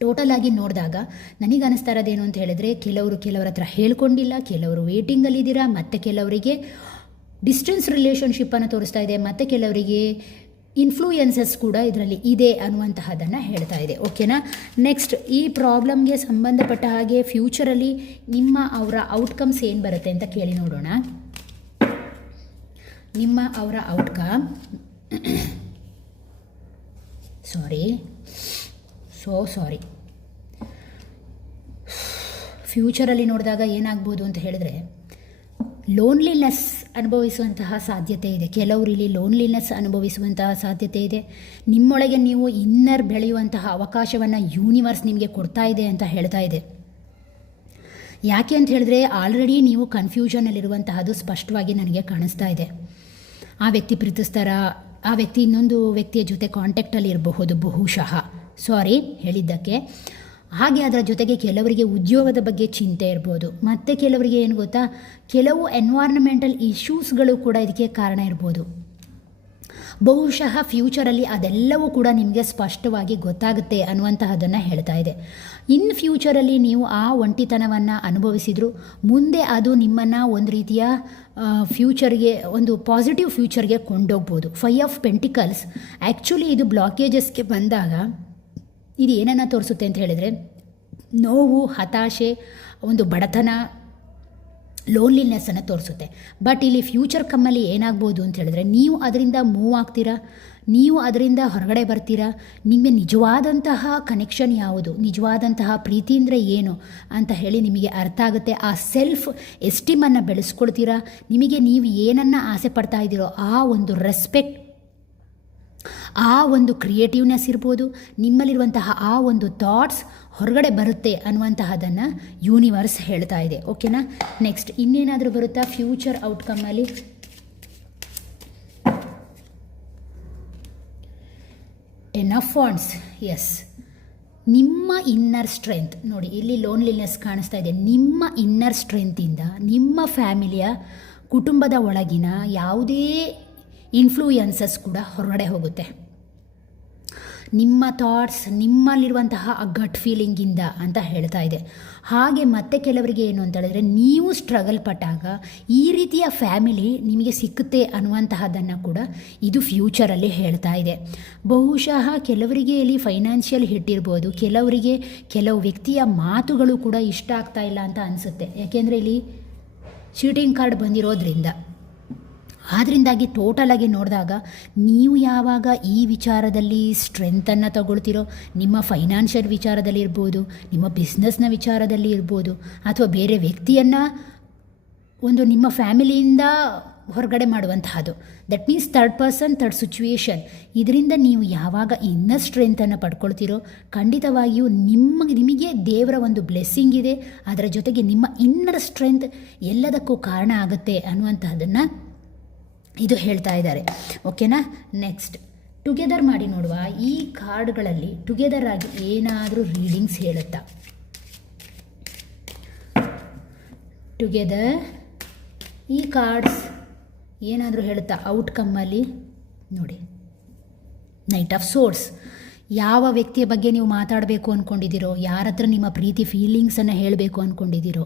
ಟೋಟಲ್ ಆಗಿ ನೋಡಿದಾಗ ನನಗೆ ಅನ್ನಿಸ್ತಾ ಇರೋದೇನು ಅಂತ ಹೇಳಿದ್ರೆ, ಕೆಲವರ ಹತ್ರ ಹೇಳ್ಕೊಂಡಿಲ್ಲ, ಕೆಲವರು ವೇಟಿಂಗಲ್ಲಿದ್ದೀರಾ, ಮತ್ತು ಕೆಲವರಿಗೆ ಡಿಸ್ಟೆನ್ಸ್ ರಿಲೇಷನ್ಶಿಪ್ಪನ್ನು ತೋರಿಸ್ತಾ ಇದೆ, ಮತ್ತು ಕೆಲವರಿಗೆ ಇನ್ಫ್ಲೂಯೆನ್ಸಸ್ ಕೂಡ ಇದರಲ್ಲಿ ಇದೆ ಅನ್ನುವಂತಹದ್ದನ್ನು ಹೇಳ್ತಾ ಇದೆ. ಓಕೆನಾ. ನೆಕ್ಸ್ಟ್, ಈ ಪ್ರಾಬ್ಲಮ್ಗೆ ಸಂಬಂಧಪಟ್ಟ ಹಾಗೆ ಫ್ಯೂಚರಲ್ಲಿ ಅವರ ಔಟ್ಕಮ್ಸ್ ಏನು ಬರುತ್ತೆ ಅಂತ ಕೇಳಿ ನೋಡೋಣ. ಅವರ ಔಟ್ಕಮ್ ಸಾರಿ ಫ್ಯೂಚರಲ್ಲಿ ನೋಡಿದಾಗ ಏನಾಗ್ಬೋದು ಅಂತ ಹೇಳಿದ್ರೆ, ಲೋನ್ಲಿನೆಸ್ ಅನುಭವಿಸುವಂತಹ ಸಾಧ್ಯತೆ ಇದೆ. ಕೆಲವರು ಇಲ್ಲಿ ಲೋನ್ಲಿನೆಸ್ ಅನುಭವಿಸುವಂತಹ ಸಾಧ್ಯತೆ ಇದೆ. ನಿಮ್ಮೊಳಗೆ ನೀವು ಇನ್ನರ್ ಬೆಳೆಯುವಂತಹ ಅವಕಾಶವನ್ನು ಯೂನಿವರ್ಸ್ ನಿಮಗೆ ಕೊಡ್ತಾ ಇದೆ ಅಂತ ಹೇಳ್ತಾ ಇದೆ. ಯಾಕೆ ಅಂತ ಹೇಳಿದ್ರೆ, ಆಲ್ರೆಡಿ ನೀವು ಕನ್ಫ್ಯೂಷನಲ್ಲಿರುವಂತಹದ್ದು ಸ್ಪಷ್ಟವಾಗಿ ನನಗೆ ಕಾಣಿಸ್ತಾ ಇದೆ. ಆ ವ್ಯಕ್ತಿ ಪ್ರೀತಿಸ್ತಾರಾ, ಆ ವ್ಯಕ್ತಿ ಇನ್ನೊಂದು ವ್ಯಕ್ತಿಯ ಜೊತೆ ಕಾಂಟ್ಯಾಕ್ಟಲ್ಲಿ ಇರಬಹುದು ಬಹುಶಃ, ಹೇಳಿದ್ದಕ್ಕೆ. ಹಾಗೆ ಅದರ ಜೊತೆಗೆ ಕೆಲವರಿಗೆ ಉದ್ಯೋಗದ ಬಗ್ಗೆ ಚಿಂತೆ ಇರ್ಬೋದು, ಮತ್ತು ಕೆಲವರಿಗೆ ಏನು ಗೊತ್ತಾ, ಕೆಲವು ಎನ್ವೈರ್ನಮೆಂಟಲ್ ಇಶ್ಯೂಸ್ಗಳು ಕೂಡ ಇದಕ್ಕೆ ಕಾರಣ ಇರ್ಬೋದು. ಬಹುಶಃ ಫ್ಯೂಚರಲ್ಲಿ ಅದೆಲ್ಲವೂ ಕೂಡ ನಿಮಗೆ ಸ್ಪಷ್ಟವಾಗಿ ಗೊತ್ತಾಗುತ್ತೆ ಅನ್ನುವಂತಹದ್ದನ್ನು ಹೇಳ್ತಾ ಇದೆ. ಇನ್ ಫ್ಯೂಚರಲ್ಲಿ ನೀವು ಆ ಒಂಟಿತನವನ್ನು ಅನುಭವಿಸಿದ್ರು, ಮುಂದೆ ಅದು ನಿಮ್ಮನ್ನು ಒಂದು ರೀತಿಯ ಫ್ಯೂಚರ್ಗೆ, ಒಂದು ಪಾಸಿಟಿವ್ ಫ್ಯೂಚರ್ಗೆ ಕೊಂಡೋಗ್ಬೋದು. 5 ಆಫ್ ಪೆಂಟಿಕಲ್ಸ್ ಆ್ಯಕ್ಚುಲಿ ಇದು ಬ್ಲಾಕೇಜಸ್ಗೆ ಬಂದಾಗ ಇದು ಏನನ್ನು ತೋರಿಸುತ್ತೆ ಅಂತ ಹೇಳಿದರೆ, ನೋವು, ಹತಾಶೆ, ಒಂದು ಬಡತನ, ಲೋನ್ಲಿನೆಸ್ಸನ್ನು ತೋರಿಸುತ್ತೆ. ಬಟ್ ಇಲ್ಲಿ ಫ್ಯೂಚರ್ ಕಮ್ಮಲ್ಲಿ ಏನಾಗ್ಬೋದು ಅಂತ ಹೇಳಿದ್ರೆ, ನೀವು ಅದರಿಂದ ಮೂವ್ ಆಗ್ತೀರಾ, ನೀವು ಅದರಿಂದ ಹೊರಗಡೆ ಬರ್ತೀರಾ. ನಿಮಗೆ ನಿಜವಾದಂತಹ ಕನೆಕ್ಷನ್ ಯಾವುದು, ನಿಜವಾದಂತಹ ಪ್ರೀತಿ ಅಂದರೆ ಏನು ಅಂತ ಹೇಳಿ ನಿಮಗೆ ಅರ್ಥ ಆಗುತ್ತೆ. ಆ ಸೆಲ್ಫ್ ಎಸ್ಟೀಮನ್ನು ಬೆಳೆಸ್ಕೊಳ್ತೀರಾ. ನಿಮಗೆ ನೀವು ಏನನ್ನು ಆಸೆ ಪಡ್ತಾ ಇದ್ದೀರೋ ಆ ಒಂದು ರೆಸ್ಪೆಕ್ಟ್, ಆ ಒಂದು ಕ್ರಿಯೇಟಿವ್ನೆಸ್ ಇರ್ಬೋದು, ನಿಮ್ಮಲ್ಲಿರುವಂತಹ ಆ ಒಂದು ಥಾಟ್ಸ್ ಹೊರಗಡೆ ಬರುತ್ತೆ ಅನ್ನುವಂತಹದ್ದನ್ನು ಯೂನಿವರ್ಸ್ ಹೇಳ್ತಾ ಇದೆ. ಓಕೆನಾ. ನೆಕ್ಸ್ಟ್, ಇನ್ನೇನಾದರೂ ಬರುತ್ತಾ ಫ್ಯೂಚರ್ ಔಟ್ಕಮ್ಮಲ್ಲಿ? Ten of wands. ಎಸ್, ನಿಮ್ಮ ಇನ್ನರ್ ಸ್ಟ್ರೆಂತ್ ನೋಡಿ, ಇಲ್ಲಿ ಲೋನ್ಲಿನೆಸ್ ಕಾಣಿಸ್ತಾ ಇದೆ. ನಿಮ್ಮ ಇನ್ನರ್ ಸ್ಟ್ರೆಂತಿಂದ ನಿಮ್ಮ ಫ್ಯಾಮಿಲಿಯ, ಕುಟುಂಬದ ಒಳಗಿನ ಯಾವುದೇ ಇನ್ಫ್ಲೂಯೆನ್ಸಸ್ ಕೂಡ ಹೊರಗಡೆ ಹೋಗುತ್ತೆ. ನಿಮ್ಮ ಥಾಟ್ಸ್, ನಿಮ್ಮಲ್ಲಿರುವಂತಹ ಆ ಗಟ್ ಫೀಲಿಂಗಿಂದ ಅಂತ ಹೇಳ್ತಾ ಇದೆ. ಹಾಗೆ ಮತ್ತೆ ಕೆಲವರಿಗೆ ಏನು ಅಂತ ಹೇಳಿದ್ರೆ, ನೀವು ಸ್ಟ್ರಗಲ್ ಪಟ್ಟಾಗ ಈ ರೀತಿಯ ಫ್ಯಾಮಿಲಿ ನಿಮಗೆ ಸಿಕ್ಕುತ್ತೆ ಅನ್ನುವಂತಹದ್ದನ್ನು ಕೂಡ ಇದು ಫ್ಯೂಚರಲ್ಲಿ ಹೇಳ್ತಾ ಇದೆ. ಬಹುಶಃ ಕೆಲವರಿಗೆ ಇಲ್ಲಿ ಫೈನಾನ್ಷಿಯಲ್ ಹಿಟ್ ಇರ್ಬೋದು, ಕೆಲವರಿಗೆ ಕೆಲವು ವ್ಯಕ್ತಿಯ ಮಾತುಗಳು ಕೂಡ ಇಷ್ಟ ಆಗ್ತಾ ಇಲ್ಲ ಅಂತ ಅನಿಸುತ್ತೆ. ಯಾಕೆಂದರೆ ಇಲ್ಲಿ ಚೀಟಿಂಗ್ ಕಾರ್ಡ್ ಬಂದಿರೋದ್ರಿಂದ ಆದ್ದರಿಂದಾಗಿ ಟೋಟಲಾಗಿ ನೋಡಿದಾಗ ನೀವು ಯಾವಾಗ ಈ ವಿಚಾರದಲ್ಲಿ ಸ್ಟ್ರೆಂತನ್ನು ತಗೊಳ್ತಿರೋ, ನಿಮ್ಮ ಫೈನಾನ್ಷಿಯಲ್ ವಿಚಾರದಲ್ಲಿ ಇರ್ಬೋದು, ನಿಮ್ಮ ಬಿಸ್ನೆಸ್ನ ವಿಚಾರದಲ್ಲಿ ಇರ್ಬೋದು, ಅಥವಾ ಬೇರೆ ವ್ಯಕ್ತಿಯನ್ನು ಒಂದು ನಿಮ್ಮ ಫ್ಯಾಮಿಲಿಯಿಂದ ಹೊರಗಡೆ ಮಾಡುವಂತಹದ್ದು, that means third person third situation, ಇದರಿಂದ ನೀವು ಯಾವಾಗ ಇನ್ನರ್ ಸ್ಟ್ರೆಂತನ್ನು ಪಡ್ಕೊಳ್ತಿರೋ ಖಂಡಿತವಾಗಿಯೂ ನಿಮಗೆ ದೇವರ ಒಂದು ಬ್ಲೆಸ್ಸಿಂಗ್ ಇದೆ. ಅದರ ಜೊತೆಗೆ ನಿಮ್ಮ ಇನ್ನರ್ ಸ್ಟ್ರೆಂತ್ ಎಲ್ಲದಕ್ಕೂ ಕಾರಣ ಆಗುತ್ತೆ ಅನ್ನುವಂತಹದ್ದನ್ನು ಇದು ಹೇಳ್ತಾ ಇದ್ದಾರೆ. ಓಕೆನಾ. ನೆಕ್ಸ್ಟ್ ಟುಗೆದರ್ ಮಾಡಿ ನೋಡುವ. ಈ ಕಾರ್ಡ್ಗಳಲ್ಲಿ ಟುಗೆದರ್ ಆಗಿ ಏನಾದರೂ ರೀಡಿಂಗ್ಸ್ ಹೇಳುತ್ತಾ? ಟುಗೆದರ್ ಈ ಕಾರ್ಡ್ಸ್ ಏನಾದರೂ ಹೇಳುತ್ತಾ ಔಟ್ಕಮ್ಮಲ್ಲಿ? ನೋಡಿ, ನೈಟ್ ಆಫ್ ಸೋರ್ಸ್. ಯಾವ ವ್ಯಕ್ತಿಯ ಬಗ್ಗೆ ನೀವು ಮಾತಾಡಬೇಕು ಅಂದ್ಕೊಂಡಿದ್ದೀರೋ, ಯಾರ ಹತ್ರ ನಿಮ್ಮ ಪ್ರೀತಿ ಫೀಲಿಂಗ್ಸನ್ನು ಹೇಳಬೇಕು ಅಂದ್ಕೊಂಡಿದ್ದೀರೋ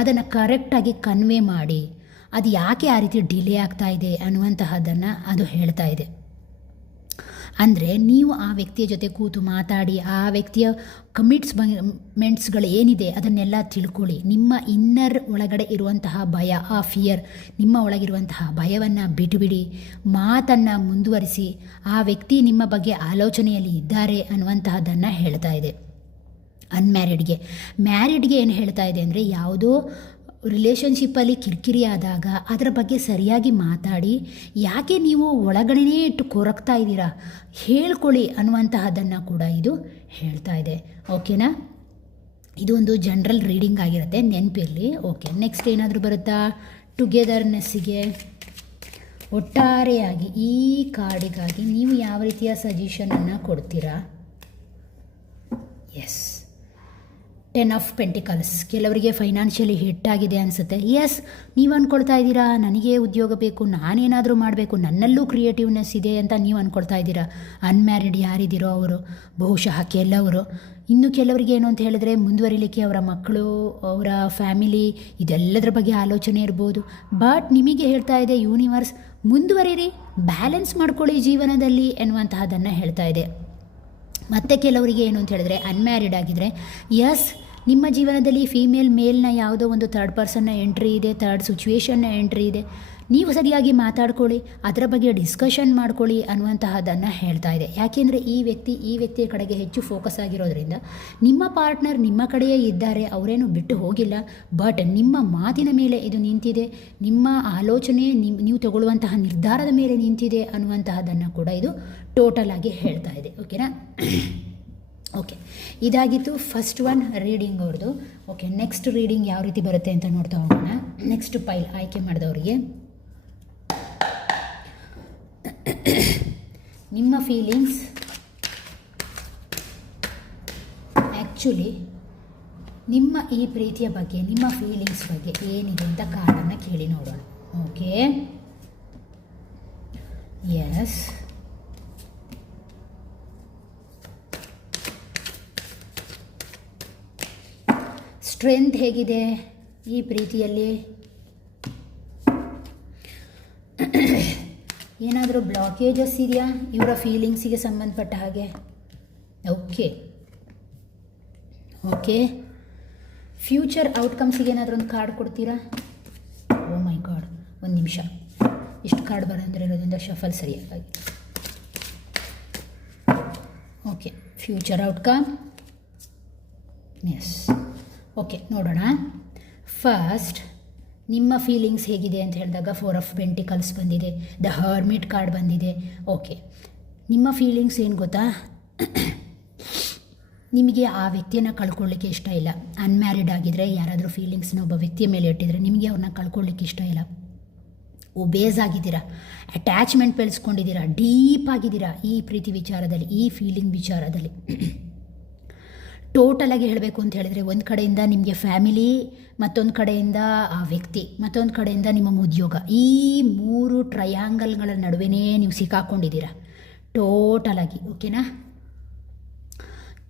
ಅದನ್ನು ಕರೆಕ್ಟಾಗಿ ಕನ್ವೆ ಮಾಡಿ. ಅದು ಯಾಕೆ ಆ ರೀತಿ ಡಿಲೇ ಆಗ್ತಾ ಇದೆ ಅನ್ನುವಂತಹದ್ದನ್ನು ಅದು ಹೇಳ್ತಾ ಇದೆ. ಅಂದರೆ ನೀವು ಆ ವ್ಯಕ್ತಿಯ ಜೊತೆ ಕೂತು ಮಾತಾಡಿ, ಆ ವ್ಯಕ್ತಿಯ ಕಮಿಟ್ಮೆಂಟ್ಸ್ಗಳು ಏನಿದೆ ಅದನ್ನೆಲ್ಲ ತಿಳ್ಕೊಳ್ಳಿ. ನಿಮ್ಮ ಇನ್ನರ್ ಒಳಗಡೆ ಇರುವಂತಹ ಭಯ, ಆ ಫಿಯರ್, ನಿಮ್ಮ ಒಳಗಿರುವಂತಹ ಭಯವನ್ನು ಬಿಟ್ಟುಬಿಡಿ, ಮಾತನ್ನು ಮುಂದುವರಿಸಿ. ಆ ವ್ಯಕ್ತಿ ನಿಮ್ಮ ಬಗ್ಗೆ ಆಲೋಚನೆಯಲ್ಲಿ ಇದ್ದಾರೆ ಅನ್ನುವಂತಹದ್ದನ್ನು ಹೇಳ್ತಾ ಇದೆ. ಅನ್ಮ್ಯಾರಿಡ್ಗೆ. ಮ್ಯಾರಿಡ್ಗೆ ಏನು ಹೇಳ್ತಾ ಇದೆ ಅಂದರೆ, ಯಾವುದೋ ರಿಲೇಷನ್ಶಿಪ್ಪಲ್ಲಿ ಕಿರಿಕಿರಿ ಆದಾಗ ಅದರ ಬಗ್ಗೆ ಸರಿಯಾಗಿ ಮಾತಾಡಿ, ಯಾಕೆ ನೀವು ಒಳಗಡೆನೇ ಇಟ್ಟು ಕೊರಗ್ತಾ ಇದ್ದೀರಾ ಹೇಳ್ಕೊಳ್ಳಿ ಅನ್ನುವಂತಹದ್ದನ್ನು ಕೂಡ ಇದು ಹೇಳ್ತಾ ಇದೆ. ಓಕೆನಾ. ಇದು ಒಂದು ಜನರಲ್ ರೀಡಿಂಗ್ ಆಗಿರುತ್ತೆ, ನೆನಪಿರಲಿ. ಓಕೆ, ನೆಕ್ಸ್ಟ್ ಏನಾದರೂ ಬರುತ್ತಾ? ಟುಗೆದರ್ನೆಸ್ಸಿಗೆ ಒಟ್ಟಾರೆಯಾಗಿ ಈ ಕಾರ್ಡಿಗಾಗಿ ನೀವು ಯಾವ ರೀತಿಯ ಸಜೆಷನನ್ನು ಕೊಡ್ತೀರಾ? Yes, 10 of pentacles. ಕೆಲವರಿಗೆ ಫೈನಾನ್ಷಿಯಲಿ ಹಿಟ್ಟಾಗಿದೆ ಅನಿಸುತ್ತೆ. ಎಸ್, ನೀವು ಅಂದ್ಕೊಳ್ತಾ ಇದ್ದೀರಾ ನನಗೆ ಉದ್ಯೋಗ ಬೇಕು, ನಾನೇನಾದರೂ ಮಾಡಬೇಕು, ನನ್ನಲ್ಲೂ ಕ್ರಿಯೇಟಿವ್ನೆಸ್ ಇದೆ ಅಂತ ನೀವು ಅಂದ್ಕೊಳ್ತಾ ಇದ್ದೀರಾ. ಅನ್ಮ್ಯಾರಿಡ್ ಯಾರಿದ್ದೀರೋ ಅವರು ಬಹುಶಃ ಕೆಲವರು. ಇನ್ನು ಕೆಲವರಿಗೆ ಏನು ಅಂತ ಹೇಳಿದ್ರೆ, ಮುಂದುವರಿಲಿಕ್ಕೆ ಅವರ ಮಕ್ಕಳು, ಅವರ ಫ್ಯಾಮಿಲಿ, ಇದೆಲ್ಲದರ ಬಗ್ಗೆ ಆಲೋಚನೆ ಇರ್ಬೋದು. ಬಟ್ ನಿಮಗೆ ಹೇಳ್ತಾ ಇದೆ ಯೂನಿವರ್ಸ್, ಮುಂದುವರಿರಿ, ಬ್ಯಾಲೆನ್ಸ್ ಮಾಡ್ಕೊಳ್ಳಿ ಜೀವನದಲ್ಲಿ ಎನ್ನುವಂತಹದ್ದನ್ನು ಹೇಳ್ತಾ ಇದೆ. ಮತ್ತು ಕೆಲವರಿಗೆ ಏನು ಅಂತ ಹೇಳಿದ್ರೆ, ಅನ್ಮ್ಯಾರಿಡ್ ಆಗಿದ್ದರೆ, ಎಸ್, ನಿಮ್ಮ ಜೀವನದಲ್ಲಿ ಫೀಮೇಲ್ ಮೇಲ್ನ ಯಾವುದೋ ಒಂದು ಥರ್ಡ್ ಪರ್ಸನ್ನ ಎಂಟ್ರಿ ಇದೆ, ಥರ್ಡ್ ಸಿಚುವೇಶನ್ನ ಎಂಟ್ರಿ ಇದೆ, ನೀವು ಸರಿಯಾಗಿ ಮಾತಾಡ್ಕೊಳ್ಳಿ, ಅದರ ಬಗ್ಗೆ ಡಿಸ್ಕಷನ್ ಮಾಡ್ಕೊಳ್ಳಿ ಅನ್ನುವಂತಹದ್ದನ್ನು ಹೇಳ್ತಾ ಇದೆ. ಯಾಕೆಂದರೆ ಈ ವ್ಯಕ್ತಿಯ ಕಡೆಗೆ ಹೆಚ್ಚು ಫೋಕಸ್ ಆಗಿರೋದ್ರಿಂದ ನಿಮ್ಮ ಪಾರ್ಟ್ನರ್ ನಿಮ್ಮ ಕಡೆಯೇ ಇದ್ದಾರೆ, ಅವರೇನು ಬಿಟ್ಟು ಹೋಗಿಲ್ಲ. ಬಟ್ ನಿಮ್ಮ ಮಾತಿನ ಮೇಲೆ ಇದು ನಿಂತಿದೆ, ನಿಮ್ಮ ಆಲೋಚನೆ, ನೀವು ತಗೊಳ್ಳುವಂತಹ ನಿರ್ಧಾರದ ಮೇಲೆ ನಿಂತಿದೆ ಅನ್ನುವಂತಹದ್ದನ್ನು ಕೂಡ ಇದು ಟೋಟಲ್ ಆಗಿ ಹೇಳ್ತಾ ಇದೆ. ಓಕೆನಾ. ಓಕೆ, ಇದಾಗಿತ್ತು ಫಸ್ಟ್ ಒನ್ ರೀಡಿಂಗ್ ಅವ್ರದ್ದು. ಓಕೆ, ನೆಕ್ಸ್ಟ್ ರೀಡಿಂಗ್ ಯಾವ ರೀತಿ ಬರುತ್ತೆ ಅಂತ ನೋಡ್ತಾ ಹೋಗೋಣ. ನೆಕ್ಸ್ಟ್ ಪೈಲ್ ಆಯ್ಕೆ ಮಾಡಿದವರಿಗೆ ನಿಮ್ಮ ಫೀಲಿಂಗ್ಸ್, ಆ್ಯಕ್ಚುಲಿ ನಿಮ್ಮ ಈ ಪ್ರೀತಿಯ ಬಗ್ಗೆ, ನಿಮ್ಮ ಫೀಲಿಂಗ್ಸ್ ಬಗ್ಗೆ ಏನಿದೆ ಅಂತ ಕಾರ್ಡನ್ನು ಕೇಳಿ ನೋಡೋಣ. ಓಕೆ, ಎಸ್, ಸ್ಟ್ರೆಂತ್ ಹೇಗಿದೆ ಈ ಪ್ರೀತಿಯಲ್ಲಿ? ಏನಾದರೂ ಬ್ಲಾಕೇಜಸ್ ಇದೆಯಾ ಇವರ ಫೀಲಿಂಗ್ಸಿಗೆ ಸಂಬಂಧಪಟ್ಟ ಹಾಗೆ? ಓಕೆ ಓಕೆ, ಫ್ಯೂಚರ್ ಔಟ್ಕಮ್ಸಿಗೆ ಏನಾದರೂ ಒಂದು ಕಾರ್ಡ್ ಕೊಡ್ತೀರಾ? ಓ ಮೈ ಗಾಡ್, ಒಂದು ನಿಮಿಷ, ಇಷ್ಟು ಕಾರ್ಡ್ ಬರೋದ್ರಿಂದ ಶಫಲ್ ಸರಿಯಾಗಿ. Okay, future outcome, yes. Okay, ನೋಡೋಣ. ಫಸ್ಟ್ ನಿಮ್ಮ ಫೀಲಿಂಗ್ಸ್ ಹೇಗಿದೆ ಅಂತ ಹೇಳಿದಾಗ 4 ಆಫ್ ಪೆಂಟಿಕಲ್ಸ್ ಬಂದಿದೆ, ದ ಹರ್ಮಿಟ್ ಕಾರ್ಡ್ ಬಂದಿದೆ. ಓಕೆ, ನಿಮ್ಮ ಫೀಲಿಂಗ್ಸ್ ಏನು ಗೊತ್ತಾ? ನಿಮಗೆ ಆ ವ್ಯಕ್ತಿಯನ್ನು ಕಳ್ಕೊಳ್ಳಿಕ್ಕೆ ಇಷ್ಟ ಇಲ್ಲ. ಅನ್ಮ್ಯಾರಿಡ್ ಆಗಿದ್ದರೆ, ಯಾರಾದರೂ ಫೀಲಿಂಗ್ಸ್ನ ಒಬ್ಬ ವ್ಯಕ್ತಿಯ ಮೇಲೆ ಇಟ್ಟಿದ್ರೆ ನಿಮಗೆ ಅವ್ರನ್ನ ಕಳ್ಕೊಳ್ಳಿಕ್ಕೆ ಇಷ್ಟ ಇಲ್ಲ. ಒಬೇಸ್ ಆಗಿದ್ದೀರಾ, ಅಟ್ಯಾಚ್ಮೆಂಟ್ ಬೆಳೆಸ್ಕೊಂಡಿದ್ದೀರಾ, ಡೀಪ್ ಆಗಿದ್ದೀರಾ ಈ ಪ್ರೀತಿ ವಿಚಾರದಲ್ಲಿ, ಈ ಫೀಲಿಂಗ್ ವಿಚಾರದಲ್ಲಿ. ಟೋಟಲಾಗಿ ಹೇಳಬೇಕು ಅಂತ ಹೇಳಿದರೆ, ಒಂದು ಕಡೆಯಿಂದ ನಿಮಗೆ ಫ್ಯಾಮಿಲಿ, ಮತ್ತೊಂದು ಕಡೆಯಿಂದ ಆ ವ್ಯಕ್ತಿ, ಮತ್ತೊಂದು ಕಡೆಯಿಂದ ನಿಮ್ಮ ಉದ್ಯೋಗ, ಈ 3 ಟ್ರಯಾಂಗಲ್ಗಳ ನಡುವೆನೇ ನೀವು ಸಿಕ್ಕಾಕೊಂಡಿದ್ದೀರಾ ಟೋಟಲಾಗಿ. ಓಕೆನಾ.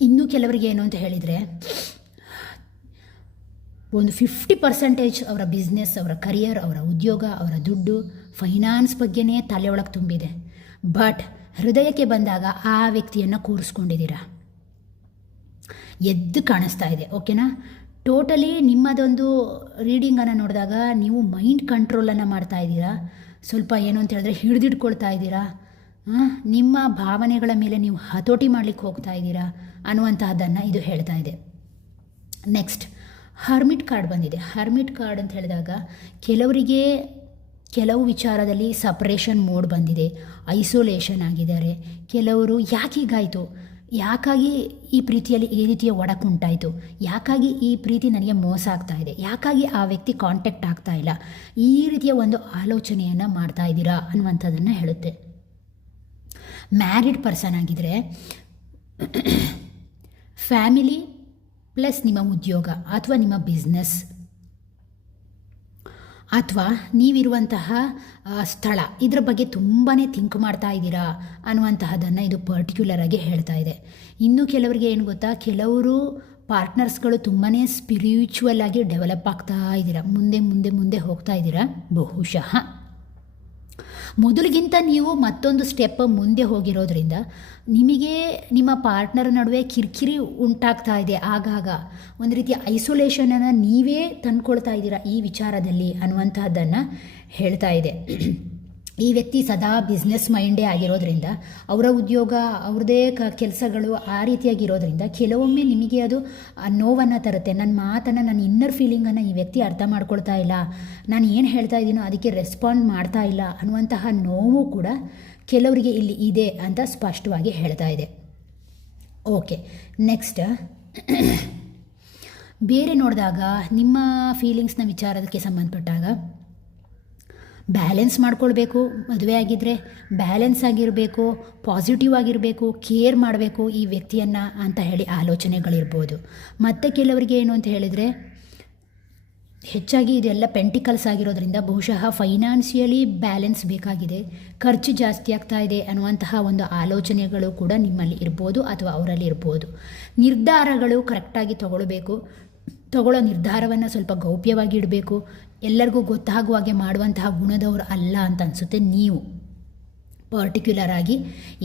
ಇನ್ನೂ ಕೆಲವರಿಗೆ ಏನು ಅಂತ ಹೇಳಿದರೆ, ಒಂದು 50% ಅವರ ಬಿಸ್ನೆಸ್, ಅವರ ಕರಿಯರ್, ಅವರ ಉದ್ಯೋಗ, ಅವರ ದುಡ್ಡು, ಫೈನಾನ್ಸ್ ಬಗ್ಗೆನೇ ತಲೆ ಒಳಗೆ ತುಂಬಿದೆ. ಬಟ್ ಹೃದಯಕ್ಕೆ ಬಂದಾಗ ಆ ವ್ಯಕ್ತಿಯನ್ನು ಕೂರಿಸ್ಕೊಂಡಿದ್ದೀರಾ, ಎದ್ದು ಕಾಣಿಸ್ತಾ ಇದೆ. ಓಕೆನಾ. ಟೋಟಲಿ ನಿಮ್ಮದೊಂದು ರೀಡಿಂಗನ್ನು ನೋಡಿದಾಗ ನೀವು ಮೈಂಡ್ ಕಂಟ್ರೋಲನ್ನು ಮಾಡ್ತಾ ಇದ್ದೀರಾ, ಸ್ವಲ್ಪ ಏನು ಅಂತ ಹೇಳಿದ್ರೆ ಹಿಡಿದಿಟ್ಕೊಳ್ತಾ ಇದ್ದೀರಾ, ನಿಮ್ಮ ಭಾವನೆಗಳ ಮೇಲೆ ನೀವು ಹತೋಟಿ ಮಾಡಲಿಕ್ಕೆ ಹೋಗ್ತಾ ಇದ್ದೀರಾ ಅನ್ನುವಂತಹದ್ದನ್ನು ಇದು ಹೇಳ್ತಾ ಇದೆ. ನೆಕ್ಸ್ಟ್ ಹರ್ಮಿಟ್ ಕಾರ್ಡ್ ಬಂದಿದೆ. ಹರ್ಮಿಟ್ ಕಾರ್ಡ್ ಅಂತ ಹೇಳಿದಾಗ ಕೆಲವರಿಗೆ ಕೆಲವು ವಿಚಾರದಲ್ಲಿ ಸಪ್ರೇಷನ್ ಮೋಡ್ ಬಂದಿದೆ, ಐಸೋಲೇಷನ್ ಆಗಿದ್ದಾರೆ. ಕೆಲವರು ಯಾಕೀಗಾಯಿತು, ಯಾಕಾಗಿ ಈ ಪ್ರೀತಿಯಲ್ಲಿ ಈ ರೀತಿಯ ಒಡಕುಂಟಾಯಿತು, ಯಾಕಾಗಿ ಈ ಪ್ರೀತಿ ನನಗೆ ಮೋಸ ಆಗ್ತಾ ಇದೆ, ಯಾಕಾಗಿ ಆ ವ್ಯಕ್ತಿ ಕಾಂಟ್ಯಾಕ್ಟ್ ಆಗ್ತಾ ಇಲ್ಲ, ಈ ರೀತಿಯ ಒಂದು ಆಲೋಚನೆಯನ್ನು ಮಾಡ್ತಾ ಇದ್ದೀರಾ ಅನ್ನುವಂಥದ್ದನ್ನು ಹೇಳುತ್ತೆ. ಮ್ಯಾರಿಡ್ ಪರ್ಸನ್ ಆಗಿದ್ದರೆ ಫ್ಯಾಮಿಲಿ ಪ್ಲಸ್ ನಿಮ್ಮ ಉದ್ಯೋಗ ಅಥವಾ ನಿಮ್ಮ ಬಿಸ್ನೆಸ್ ಅಥವಾ ನೀವಿರುವಂತಹ ಸ್ಥಳ ಇದರ ಬಗ್ಗೆ ತುಂಬಾ ಥಿಂಕ್ ಮಾಡ್ತಾ ಇದ್ದೀರಾ ಅನ್ನುವಂತಹದ್ದನ್ನು ಇದು ಪರ್ಟಿಕ್ಯುಲರಾಗಿ ಹೇಳ್ತಾ ಇದೆ. ಇನ್ನು ಕೆಲವರಿಗೆ ಏನು ಗೊತ್ತಾ, ಕೆಲವರು ಪಾರ್ಟ್ನರ್ಸ್ಗಳು ತುಂಬಾ ಸ್ಪಿರಿಚುವಲ್ ಆಗಿ ಡೆವಲಪ್ ಆಗ್ತಾ ಇದ್ದೀರಾ, ಮುಂದೆ ಮುಂದೆ ಮುಂದೆ ಹೋಗ್ತಾ ಇದ್ದೀರಾ. ಬಹುಶಃ ಮೊದಲಿಗಿಂತ ನೀವು ಮತ್ತೊಂದು ಸ್ಟೆಪ್ ಮುಂದೆ ಹೋಗಿರೋದ್ರಿಂದ ನಿಮಗೆ ನಿಮ್ಮ ಪಾರ್ಟ್ನರ್ ನಡುವೆ ಕಿರಿಕಿರಿ ಉಂಟಾಗ್ತಾ ಇದೆ. ಆಗಾಗ ಒಂದು ರೀತಿಯ ಐಸೋಲೇಷನನ್ನು ನೀವೇ ತಂದ್ಕೊಳ್ತಾ ಇದ್ದೀರಾ ಈ ವಿಚಾರದಲ್ಲಿ ಅನ್ನುವಂತಹದ್ದನ್ನು ಹೇಳ್ತಾ ಇದೆ. ಈ ವ್ಯಕ್ತಿ ಸದಾ ಬಿಸ್ನೆಸ್ ಮೈಂಡೇ ಆಗಿರೋದ್ರಿಂದ ಅವರ ಉದ್ಯೋಗ ಅವ್ರದ್ದೇ ಕೆಲಸಗಳು ಆ ರೀತಿಯಾಗಿರೋದ್ರಿಂದ ಕೆಲವೊಮ್ಮೆ ನಿಮಗೆ ಅದು ನೋವನ್ನು ತರುತ್ತೆ. ನನ್ನ ಮಾತನ್ನು, ನನ್ನ ಇನ್ನರ್ ಫೀಲಿಂಗನ್ನು ಈ ವ್ಯಕ್ತಿ ಅರ್ಥ ಮಾಡ್ಕೊಳ್ತಾ ಇಲ್ಲ, ನಾನು ಏನು ಹೇಳ್ತಾ ಇದ್ದೀನೋ ಅದಕ್ಕೆ ರೆಸ್ಪಾಂಡ್ ಮಾಡ್ತಾ ಇಲ್ಲ ಅನ್ನುವಂತಹ ನೋವು ಕೂಡ ಕೆಲವರಿಗೆ ಇಲ್ಲಿ ಇದೆ ಅಂತ ಸ್ಪಷ್ಟವಾಗಿ ಹೇಳ್ತಾ ಇದೆ. ಓಕೆ, ನೆಕ್ಸ್ಟ್ ಬೇರೆ ನೋಡಿದಾಗ ನಿಮ್ಮ ಫೀಲಿಂಗ್ಸ್ನ ವಿಚಾರಕ್ಕೆ ಸಂಬಂಧಪಟ್ಟಾಗ ಬ್ಯಾಲೆನ್ಸ್ ಮಾಡ್ಕೊಳ್ಬೇಕು. ಮದುವೆ ಆಗಿದ್ದರೆ ಬ್ಯಾಲೆನ್ಸ್ ಆಗಿರಬೇಕು, ಪಾಸಿಟಿವ್ ಆಗಿರಬೇಕು, ಕೇರ್ ಮಾಡಬೇಕು ಈ ವ್ಯಕ್ತಿಯನ್ನು ಅಂತ ಹೇಳಿ ಆಲೋಚನೆಗಳಿರ್ಬೋದು. ಮತ್ತು ಕೆಲವರಿಗೆ ಏನು ಅಂತ ಹೇಳಿದರೆ ಹೆಚ್ಚಾಗಿ ಇದೆಲ್ಲ ಪೆಂಟಿಕಲ್ಸ್ ಆಗಿರೋದ್ರಿಂದ ಬಹುಶಃ ಫೈನಾನ್ಷಿಯಲಿ ಬ್ಯಾಲೆನ್ಸ್ ಬೇಕಾಗಿದೆ, ಖರ್ಚು ಜಾಸ್ತಿ ಆಗ್ತಾ ಇದೆ ಅನ್ನುವಂತಹ ಒಂದು ಆಲೋಚನೆಗಳು ಕೂಡ ನಿಮ್ಮಲ್ಲಿ ಇರ್ಬೋದು ಅಥವಾ ಅವರಲ್ಲಿ ಇರ್ಬೋದು. ನಿರ್ಧಾರಗಳು ಕರೆಕ್ಟಾಗಿ ತಗೊಳ್ಳೋ ನಿರ್ಧಾರವನ್ನು ಸ್ವಲ್ಪ ಗೌಪ್ಯವಾಗಿ ಇಡಬೇಕು. ಎಲ್ಲರಿಗೂ ಗೊತ್ತಾಗುವ ಹಾಗೆ ಮಾಡುವಂತಹ ಗುಣದವರು ಅಲ್ಲ ಅಂತ ಅನಿಸುತ್ತೆ. ನೀವು ಪರ್ಟಿಕ್ಯುಲರ್ ಆಗಿ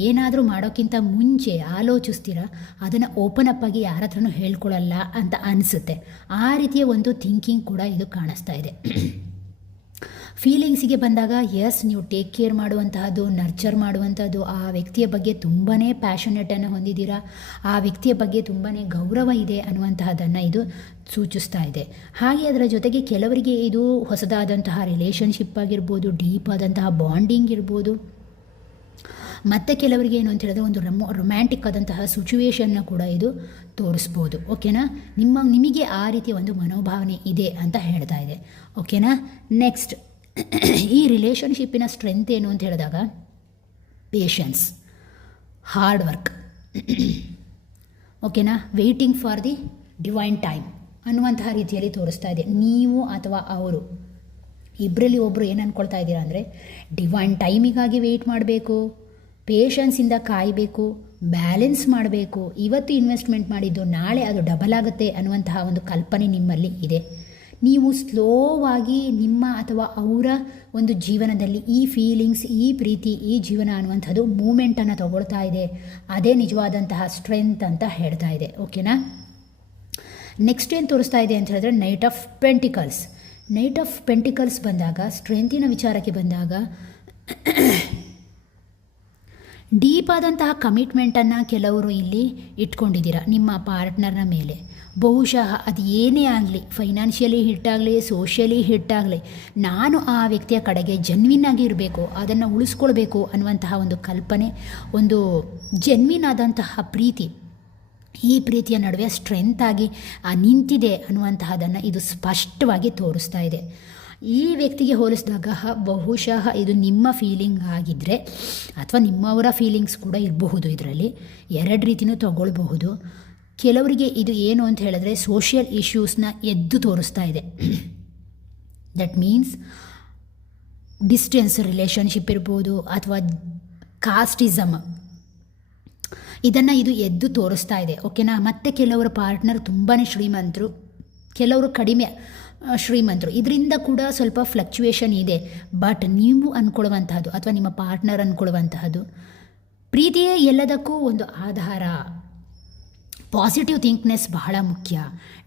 ಏನಾದರೂ ಮಾಡೋಕ್ಕಿಂತ ಮುಂಚೆ ಆಲೋಚಿಸ್ತೀರ, ಅದನ್ನು ಓಪನ್ ಅಪ್ ಆಗಿ ಯಾರ ಹತ್ರನೂ ಹೇಳ್ಕೊಳ್ಳಲ್ಲ ಅಂತ ಅನಿಸುತ್ತೆ. ಆ ರೀತಿಯ ಒಂದು ಥಿಂಕಿಂಗ್ ಕೂಡ ಇದು ಕಾಣಿಸ್ತಾ ಇದೆ. ಫೀಲಿಂಗ್ಸಿಗೆ ಬಂದಾಗ ಎಸ್, ನೀವು ಟೇಕ್ ಕೇರ್ ಮಾಡುವಂತಹದ್ದು, ನರ್ಚರ್ ಮಾಡುವಂಥದ್ದು, ಆ ವ್ಯಕ್ತಿಯ ಬಗ್ಗೆ ತುಂಬಾ ಪ್ಯಾಷನೇಟನ್ನು ಹೊಂದಿದ್ದೀರಾ, ಆ ವ್ಯಕ್ತಿಯ ಬಗ್ಗೆ ತುಂಬಾ ಗೌರವ ಇದೆ ಅನ್ನುವಂತಹದ್ದನ್ನು ಇದು ಸೂಚಿಸ್ತಾ ಇದೆ. ಹಾಗೆ ಅದರ ಜೊತೆಗೆ ಕೆಲವರಿಗೆ ಇದು ಹೊಸದಾದಂತಹ ರಿಲೇಷನ್ಶಿಪ್ ಆಗಿರ್ಬೋದು, ಡೀಪ್ ಆದಂತಹ ಬಾಂಡಿಂಗ್ ಇರ್ಬೋದು. ಮತ್ತು ಕೆಲವರಿಗೆ ಏನು ಅಂತ ಹೇಳಿದ್ರೆ ಒಂದು ರೊಮ್ಯಾಂಟಿಕ್ ಆದಂತಹ ಸಿಚುವೇಶನ್ನ ಕೂಡ ಇದು ತೋರಿಸ್ಬೋದು. ಓಕೆನಾ, ನಿಮಗೆ ಆ ರೀತಿಯ ಒಂದು ಮನೋಭಾವನೆ ಇದೆ ಅಂತ ಹೇಳ್ತಾ ಇದೆ. ಓಕೆನಾ, ನೆಕ್ಸ್ಟ್ ಈ ರಿಲೇಷನ್ಶಿಪ್ಪಿನ ಸ್ಟ್ರೆಂತ್ ಏನು ಅಂತ ಹೇಳಿದಾಗ ಪೇಷನ್ಸ್, ಹಾರ್ಡ್ ವರ್ಕ್, ಓಕೆನಾ, waiting for the divine time ಅನ್ನುವಂತಹ ರೀತಿಯಲ್ಲಿ ತೋರಿಸ್ತಾ ಇದೆ. ನೀವು ಅಥವಾ ಅವರು ಇಬ್ಬರಲ್ಲಿ ಒಬ್ಬರು ಏನು ಅಂದ್ಕೊಳ್ತಾ ಇದ್ದೀರಾ ಅಂದರೆ ಡಿವೈನ್ ಟೈಮಿಗಾಗಿ ವೆಯ್ಟ್ ಮಾಡಬೇಕು, ಪೇಷನ್ಸಿಂದ ಕಾಯಬೇಕು, ಬ್ಯಾಲೆನ್ಸ್ ಮಾಡಬೇಕು. ಇವತ್ತು ಇನ್ವೆಸ್ಟ್ಮೆಂಟ್ ಮಾಡಿದ್ದು ನಾಳೆ ಅದು ಡಬಲ್ ಆಗುತ್ತೆ ಅನ್ನುವಂತಹ ಒಂದು ಕಲ್ಪನೆ ನಿಮ್ಮಲ್ಲಿ ಇದೆ. ನೀವು ಸ್ಲೋವಾಗಿ ನಿಮ್ಮ ಅಥವಾ ಅವರ ಒಂದು ಜೀವನದಲ್ಲಿ ಈ ಫೀಲಿಂಗ್ಸ್, ಈ ಪ್ರೀತಿ, ಈ ಜೀವನ ಅನ್ನುವಂಥದ್ದು ಮೂಮೆಂಟನ್ನು ತಗೊಳ್ತಾ ಇದೆ. ಅದೇ ನಿಜವಾದಂತಹ ಸ್ಟ್ರೆಂತ್ ಅಂತ ಹೇಳ್ತಾ ಇದೆ. ಓಕೆನಾ, ನೆಕ್ಸ್ಟ್ ಏನು ತೋರಿಸ್ತಾ ಇದೆ ಅಂತ ಹೇಳಿದ್ರೆ knight of pentacles. Knight of pentacles ಬಂದಾಗ, ಸ್ಟ್ರೆಂತಿನ ವಿಚಾರಕ್ಕೆ ಬಂದಾಗ ಡೀಪ್ ಆದಂತಹ ಕಮಿಟ್ಮೆಂಟನ್ನು ಕೆಲವರು ಇಲ್ಲಿ ಇಟ್ಕೊಂಡಿದ್ದೀರಾ ನಿಮ್ಮ ಪಾರ್ಟ್ನರ್ನ ಮೇಲೆ. ಬಹುಶಃ ಅದು ಏನೇ ಆಗಲಿ, ಫೈನಾನ್ಷಿಯಲಿ ಹಿಟ್ಟಾಗಲಿ, ಸೋಷಿಯಲಿ ಹಿಟ್ಟಾಗಲಿ, ನಾನು ಆ ವ್ಯಕ್ತಿಯ ಕಡೆಗೆ ಜೆನ್ವಿನ್ ಆಗಿ ಇರಬೇಕು, ಅದನ್ನು ಉಳಿಸ್ಕೊಳ್ಬೇಕು ಅನ್ನುವಂತಹ ಒಂದು ಕಲ್ಪನೆ, ಒಂದು ಜೆನ್ವಿನ್ ಆದಂತಹ ಪ್ರೀತಿ, ಈ ಪ್ರೀತಿಯ ನಡುವೆ ಸ್ಟ್ರೆಂತ್ ಆಗಿ ನಿಂತಿದೆ ಅನ್ನುವಂತಹದನ್ನು ಇದು ಸ್ಪಷ್ಟವಾಗಿ ತೋರಿಸ್ತಾ ಇದೆ. ಈ ವ್ಯಕ್ತಿಗೆ ಹೋಲಿಸಿದಾಗ ಬಹುಶಃ ಇದು ನಿಮ್ಮ ಫೀಲಿಂಗ್ ಆಗಿದ್ದರೆ ಅಥವಾ ನಿಮ್ಮವರ ಫೀಲಿಂಗ್ಸ್ ಕೂಡ ಇರಬಹುದು. ಇದರಲ್ಲಿ ಎರಡು ರೀತಿಯೂ ತಗೊಳ್ಬಹುದು. ಕೆಲವರಿಗೆ ಇದು ಏನು ಅಂತ ಹೇಳಿದ್ರೆ ಸೋಷಿಯಲ್ ಇಶ್ಯೂಸ್ನ ಎದ್ದು ತೋರಿಸ್ತಾ ಇದೆ. ದಟ್ ಮೀನ್ಸ್ ಡಿಸ್ಟೆನ್ಸ್ ರಿಲೇಷನ್ಶಿಪ್ ಇರ್ಬೋದು ಅಥವಾ ಕಾಸ್ಟಿಸಮ್, ಇದನ್ನು ಇದು ಎದ್ದು ತೋರಿಸ್ತಾ ಇದೆ. ಓಕೆನಾ, ಮತ್ತು ಕೆಲವರ ಪಾರ್ಟ್ನರ್ ತುಂಬಾ ಶ್ರೀಮಂತರು, ಕೆಲವರು ಕಡಿಮೆ ಶ್ರೀಮಂತರು, ಇದರಿಂದ ಕೂಡ ಸ್ವಲ್ಪ ಫ್ಲಕ್ಚುಯೇಷನ್ ಇದೆ. ಬಟ್ ನೀವು ಅಂದ್ಕೊಳ್ಳುವಂತಹದ್ದು ಅಥವಾ ನಿಮ್ಮ ಪಾರ್ಟ್ನರ್ ಅಂದ್ಕೊಳ್ಳುವಂತಹದ್ದು ಪ್ರೀತಿಯೇ ಎಲ್ಲದಕ್ಕೂ ಒಂದು ಆಧಾರ, ಪಾಸಿಟಿವ್ ಥಿಂಕ್ನೆಸ್ ಬಹಳ ಮುಖ್ಯ,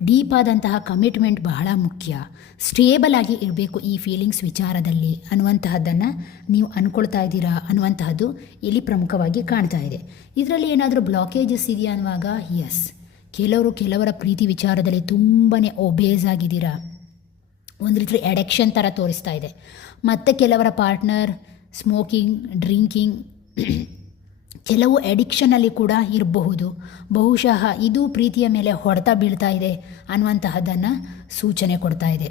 ಡೀಪ್ ಆದಂತಹ ಕಮಿಟ್ಮೆಂಟ್ ಬಹಳ ಮುಖ್ಯ, ಸ್ಟೇಬಲ್ ಆಗಿ ಇರಬೇಕು ಈ ಫೀಲಿಂಗ್ಸ್ ವಿಚಾರದಲ್ಲಿ ಅನ್ನುವಂತಹದ್ದನ್ನು ನೀವು ಅಂದ್ಕೊಳ್ತಾ ಇದ್ದೀರಾ ಅನ್ನುವಂತಹದ್ದು ಇಲ್ಲಿ ಪ್ರಮುಖವಾಗಿ ಕಾಣ್ತಾ ಇದೆ. ಇದರಲ್ಲಿ ಏನಾದರೂ ಬ್ಲಾಕೇಜಸ್ ಇದೆಯಾ ಅನ್ನುವಾಗ ಎಸ್, ಕೆಲವರ ಪ್ರೀತಿ ವಿಚಾರದಲ್ಲಿ ತುಂಬಾ ಒಬೇಸ್ ಆಗಿದ್ದೀರಾ, ಒಂದು ರೀತಿ ಅಡಿಕ್ಷನ್ ಥರ ತೋರಿಸ್ತಾ ಇದೆ. ಮತ್ತು ಕೆಲವರ ಪಾರ್ಟ್ನರ್ ಸ್ಮೋಕಿಂಗ್, ಡ್ರಿಂಕಿಂಗ್, ಕೆಲವು ಅಡಿಕ್ಷನಲ್ಲಿ ಕೂಡ ಇರಬಹುದು. ಬಹುಶಃ ಇದು ಪ್ರೀತಿಯ ಮೇಲೆ ಹೊಡೆತ ಬೀಳ್ತಾ ಇದೆ ಅನ್ನುವಂತಹದ್ದನ್ನು ಸೂಚನೆ ಕೊಡ್ತಾ ಇದೆ.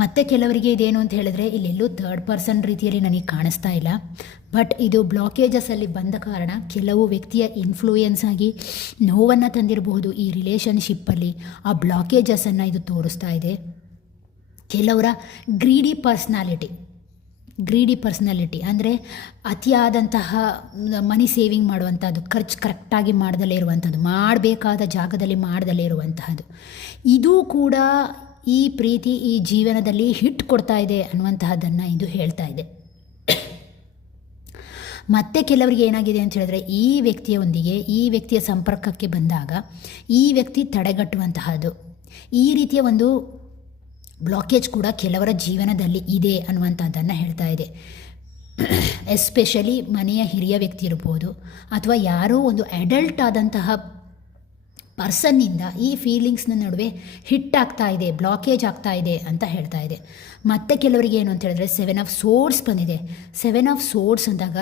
ಮತ್ತು ಕೆಲವರಿಗೆ ಇದೇನು ಅಂತ ಹೇಳಿದ್ರೆ ಇಲ್ಲೆಲ್ಲೂ ಥರ್ಡ್ ಪರ್ಸನ್ ರೀತಿಯಲ್ಲಿ ನನಗೆ ಕಾಣಿಸ್ತಾ ಇಲ್ಲ. ಬಟ್ ಇದು ಬ್ಲಾಕೇಜಸಲ್ಲಿ ಬಂದ ಕಾರಣ ಕೆಲವು ವ್ಯಕ್ತಿಯ ಇನ್ಫ್ಲೂಯೆನ್ಸ್ ಆಗಿ ನೋವನ್ನು ತಂದಿರಬಹುದು ಈ ರಿಲೇಷನ್ಶಿಪ್ಪಲ್ಲಿ. ಆ ಬ್ಲಾಕೇಜಸನ್ನು ಇದು ತೋರಿಸ್ತಾ ಇದೆ. ಕೆಲವರ ಗ್ರೀಡಿ ಪರ್ಸ್ನಾಲಿಟಿ ಅಂದರೆ ಅತಿಯಾದಂತಹ ಮನಿ ಸೇವಿಂಗ್ ಮಾಡುವಂಥದ್ದು, ಖರ್ಚು ಕರೆಕ್ಟಾಗಿ ಮಾಡ್ದಲೇ ಇರುವಂಥದ್ದು, ಮಾಡಬೇಕಾದ ಜಾಗದಲ್ಲಿ ಮಾಡ್ದಲೇ ಇರುವಂತಹದ್ದು, ಇದು ಕೂಡ ಈ ಪ್ರೀತಿ ಈ ಜೀವನದಲ್ಲಿ ಹಿಟ್ ಕೊಡ್ತಾ ಇದೆ ಅನ್ನುವಂತಹದ್ದನ್ನು ಇದು ಹೇಳ್ತಾ ಇದೆ. ಮತ್ತು ಕೆಲವರಿಗೆ ಏನಾಗಿದೆ ಅಂತ ಹೇಳಿದ್ರೆ ಈ ವ್ಯಕ್ತಿಯ ಸಂಪರ್ಕಕ್ಕೆ ಬಂದಾಗ ಈ ವ್ಯಕ್ತಿ ತಡೆಗಟ್ಟುವಂತಹದ್ದು, ಈ ರೀತಿಯ ಒಂದು ಬ್ಲಾಕೇಜ್ ಕೂಡ ಕೆಲವರ ಜೀವನದಲ್ಲಿ ಇದೆ ಅನ್ನುವಂಥದ್ದನ್ನು ಹೇಳ್ತಾ ಇದೆ. ಎಸ್ಪೆಷಲಿ ಮನೆಯ ಹಿರಿಯ ವ್ಯಕ್ತಿ ಇರ್ಬೋದು ಅಥವಾ ಯಾರೋ ಒಂದು ಅಡಲ್ಟ್ ಆದಂತಹ ಪರ್ಸನ್ನಿಂದ ಈ ಫೀಲಿಂಗ್ಸ್ನ ನಡುವೆ ಹಿಟ್ ಆಗ್ತಾ ಇದೆ, ಬ್ಲಾಕೇಜ್ ಆಗ್ತಾ ಇದೆ ಅಂತ ಹೇಳ್ತಾ ಇದೆ. ಮತ್ತು ಕೆಲವರಿಗೆ ಏನು ಅಂತ ಹೇಳಿದ್ರೆ 7 ಆಫ್ ಸೋರ್ಡ್ಸ್ ಬಂದಿದೆ. 7 ಆಫ್ ಸೋರ್ಡ್ಸ್ ಅಂದಾಗ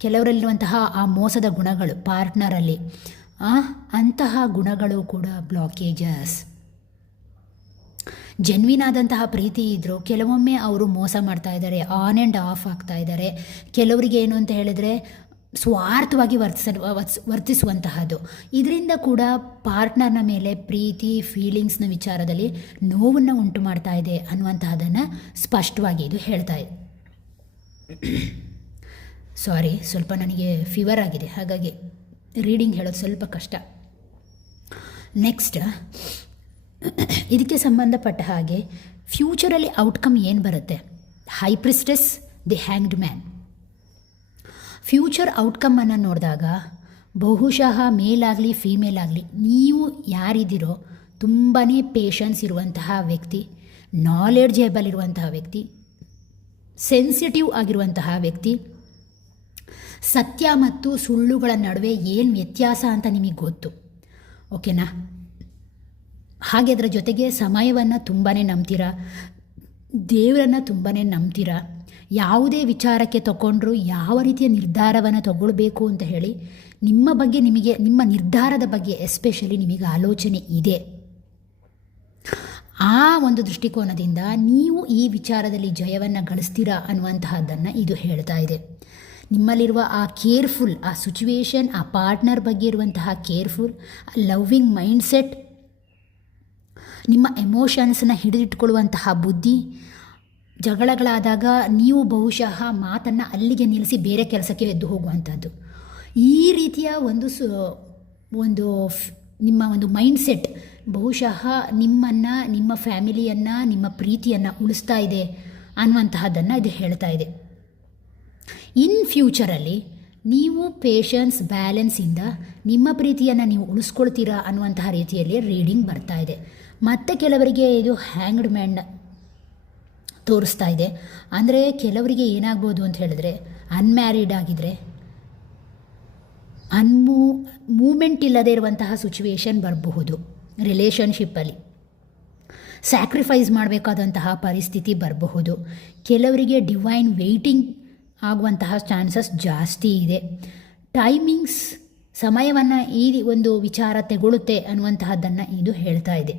ಕೆಲವರಲ್ಲಿರುವಂತಹ ಆ ಮೋಸದ ಗುಣಗಳು ಪಾರ್ಟ್ನರಲ್ಲಿ, ಅಂತಹ ಗುಣಗಳು ಕೂಡ ಬ್ಲಾಕೇಜಸ್. ಜೆನ್ವಿನ್ ಆದಂತಹ ಪ್ರೀತಿ ಇದ್ದರೂ ಕೆಲವೊಮ್ಮೆ ಅವರು ಮೋಸ ಮಾಡ್ತಾ ಇದ್ದಾರೆ, ಆನ್ ಆ್ಯಂಡ್ ಆಫ್ ಆಗ್ತಾ ಇದ್ದಾರೆ. ಕೆಲವರಿಗೆ ಏನು ಅಂತ ಹೇಳಿದ್ರೆ ಸ್ವಾರ್ಥವಾಗಿ ವರ್ತಿಸುವಂತಹದ್ದು. ಇದರಿಂದ ಕೂಡ ಪಾರ್ಟ್ನರ್ನ ಮೇಲೆ ಪ್ರೀತಿ ಫೀಲಿಂಗ್ಸ್ನ ವಿಚಾರದಲ್ಲಿ ನೋವನ್ನು ಉಂಟು ಮಾಡ್ತಾ ಇದೆ ಅನ್ನುವಂತಹದ್ದನ್ನು ಸ್ಪಷ್ಟವಾಗಿ ಇದು ಹೇಳ್ತಾ ಇದೆ. ಸಾರಿ, ಸ್ವಲ್ಪ ನನಗೆ ಫೀವರ್ ಆಗಿದೆ, ಹಾಗಾಗಿ ರೀಡಿಂಗ್ ಹೇಳೋದು ಸ್ವಲ್ಪ ಕಷ್ಟ. ನೆಕ್ಸ್ಟ್, ಇದಕ್ಕೆ ಸಂಬಂಧಪಟ್ಟ ಹಾಗೆ ಫ್ಯೂಚರಲ್ಲಿ ಔಟ್ಕಮ್ ಏನು ಬರುತ್ತೆ? High priestess, the hanged man. Future ಔಟ್ಕಮ್ಮನ್ನು ನೋಡಿದಾಗ ಬಹುಶಃ ಮೇಲಾಗಲಿ ಫೀಮೇಲ್ ಆಗಲಿ, ನೀವು ಯಾರಿದ್ದೀರೋ ತುಂಬಾ ಪೇಷನ್ಸ್ ಇರುವಂತಹ ವ್ಯಕ್ತಿ, ನಾಲೆಡ್ಜೇಬಲ್ ಇರುವಂತಹ ವ್ಯಕ್ತಿ, ಸೆನ್ಸಿಟಿವ್ ಆಗಿರುವಂತಹ ವ್ಯಕ್ತಿ, ಸತ್ಯ ಮತ್ತು ಸುಳ್ಳುಗಳ ನಡುವೆ ಏನು ವ್ಯತ್ಯಾಸ ಅಂತ ನಿಮಗೆ ಗೊತ್ತು, ಓಕೆನಾ? ಹಾಗೆ ಅದರ ಜೊತೆಗೆ ಸಮಯವನ್ನು ತುಂಬಾ ನಂಬ್ತೀರಾ, ದೇವರನ್ನು ತುಂಬಾ ನಂಬ್ತೀರಾ. ಯಾವುದೇ ವಿಚಾರಕ್ಕೆ ತಗೊಂಡ್ರೂ ಯಾವ ರೀತಿಯ ನಿರ್ಧಾರವನ್ನು ತಗೊಳ್ಬೇಕು ಅಂತ ಹೇಳಿ ನಿಮ್ಮ ಬಗ್ಗೆ ನಿಮ್ಮ ನಿರ್ಧಾರದ ಬಗ್ಗೆ ಎಸ್ಪೆಷಲಿ ನಿಮಗೆ ಆಲೋಚನೆ ಇದೆ. ಆ ಒಂದು ದೃಷ್ಟಿಕೋನದಿಂದ ನೀವು ಈ ವಿಚಾರದಲ್ಲಿ ಜಯವನ್ನು ಗಳಿಸ್ತೀರಾ ಅನ್ನುವಂತಹದ್ದನ್ನು ಇದು ಹೇಳ್ತಾ ಇದೆ. ನಿಮ್ಮಲ್ಲಿರುವ ಆ ಕೇರ್ಫುಲ್, ಆ ಸಿಚುವೇಶನ್, ಆ ಪಾರ್ಟ್ನರ್ ಬಗ್ಗೆ ಇರುವಂತಹ ಕೇರ್ಫುಲ್, ಲವ್ವಿಂಗ್ ಮೈಂಡ್ಸೆಟ್, ನಿಮ್ಮ ಎಮೋಷನ್ಸನ್ನ ಹಿಡಿದಿಟ್ಕೊಳ್ಳುವಂತಹ ಬುದ್ಧಿ, ಜಗಳಗಳಾದಾಗ ನೀವು ಬಹುಶಃ ಮಾತನ್ನು ಅಲ್ಲಿಗೆ ನಿಲ್ಲಿಸಿ ಬೇರೆ ಕೆಲಸಕ್ಕೆ ಎದ್ದು ಹೋಗುವಂಥದ್ದು, ಈ ರೀತಿಯ ಒಂದು ನಿಮ್ಮ ಒಂದು ಮೈಂಡ್ಸೆಟ್ ಬಹುಶಃ ನಿಮ್ಮನ್ನು, ನಿಮ್ಮ ಫ್ಯಾಮಿಲಿಯನ್ನು, ನಿಮ್ಮ ಪ್ರೀತಿಯನ್ನು ಉಳಿಸ್ತಾ ಇದೆ ಅನ್ನುವಂತಹದ್ದನ್ನು ಇದು ಹೇಳ್ತಾ ಇದೆ. ಇನ್ ಫ್ಯೂಚರಲ್ಲಿ ನೀವು ಪೇಷನ್ಸ್, ಬ್ಯಾಲೆನ್ಸಿಂದ ನಿಮ್ಮ ಪ್ರೀತಿಯನ್ನು ನೀವು ಉಳಿಸ್ಕೊಳ್ತೀರಾ ಅನ್ನುವಂತಹ ರೀತಿಯಲ್ಲಿ ರೀಡಿಂಗ್ ಬರ್ತಾ ಇದೆ. ಮತ್ತು ಕೆಲವರಿಗೆ ಇದು ಹ್ಯಾಂಗ್ಡ್ ಮ್ಯಾನ್ ತೋರಿಸ್ತಾ ಇದೆ. ಅಂದರೆ ಕೆಲವರಿಗೆ ಏನಾಗ್ಬೋದು ಅಂತ ಹೇಳಿದ್ರೆ ಅನ್ಮ್ಯಾರಿಡ್ ಆಗಿದ್ದರೆ ಮೂಮೆಂಟ್ ಇಲ್ಲದೆ ಇರುವಂತಹ ಸಿಚುವೇಶನ್ ಬರಬಹುದು, ರಿಲೇಷನ್ಶಿಪ್ಪಲ್ಲಿ ಸ್ಯಾಕ್ರಿಫೈಸ್ ಮಾಡಬೇಕಾದಂತಹ ಪರಿಸ್ಥಿತಿ ಬರಬಹುದು. ಕೆಲವರಿಗೆ ಡಿವೈನ್ ವೆಯ್ಟಿಂಗ್ ಆಗುವಂತಹ ಚಾನ್ಸಸ್ ಜಾಸ್ತಿ ಇದೆ. ಟೈಮಿಂಗ್ಸ್, ಸಮಯವನ್ನು ಈ ಒಂದು ವಿಚಾರ ತಗೊಳ್ಳುತ್ತೆ ಅನ್ನುವಂತಹದ್ದನ್ನು ಇದು ಹೇಳ್ತಾ ಇದೆ.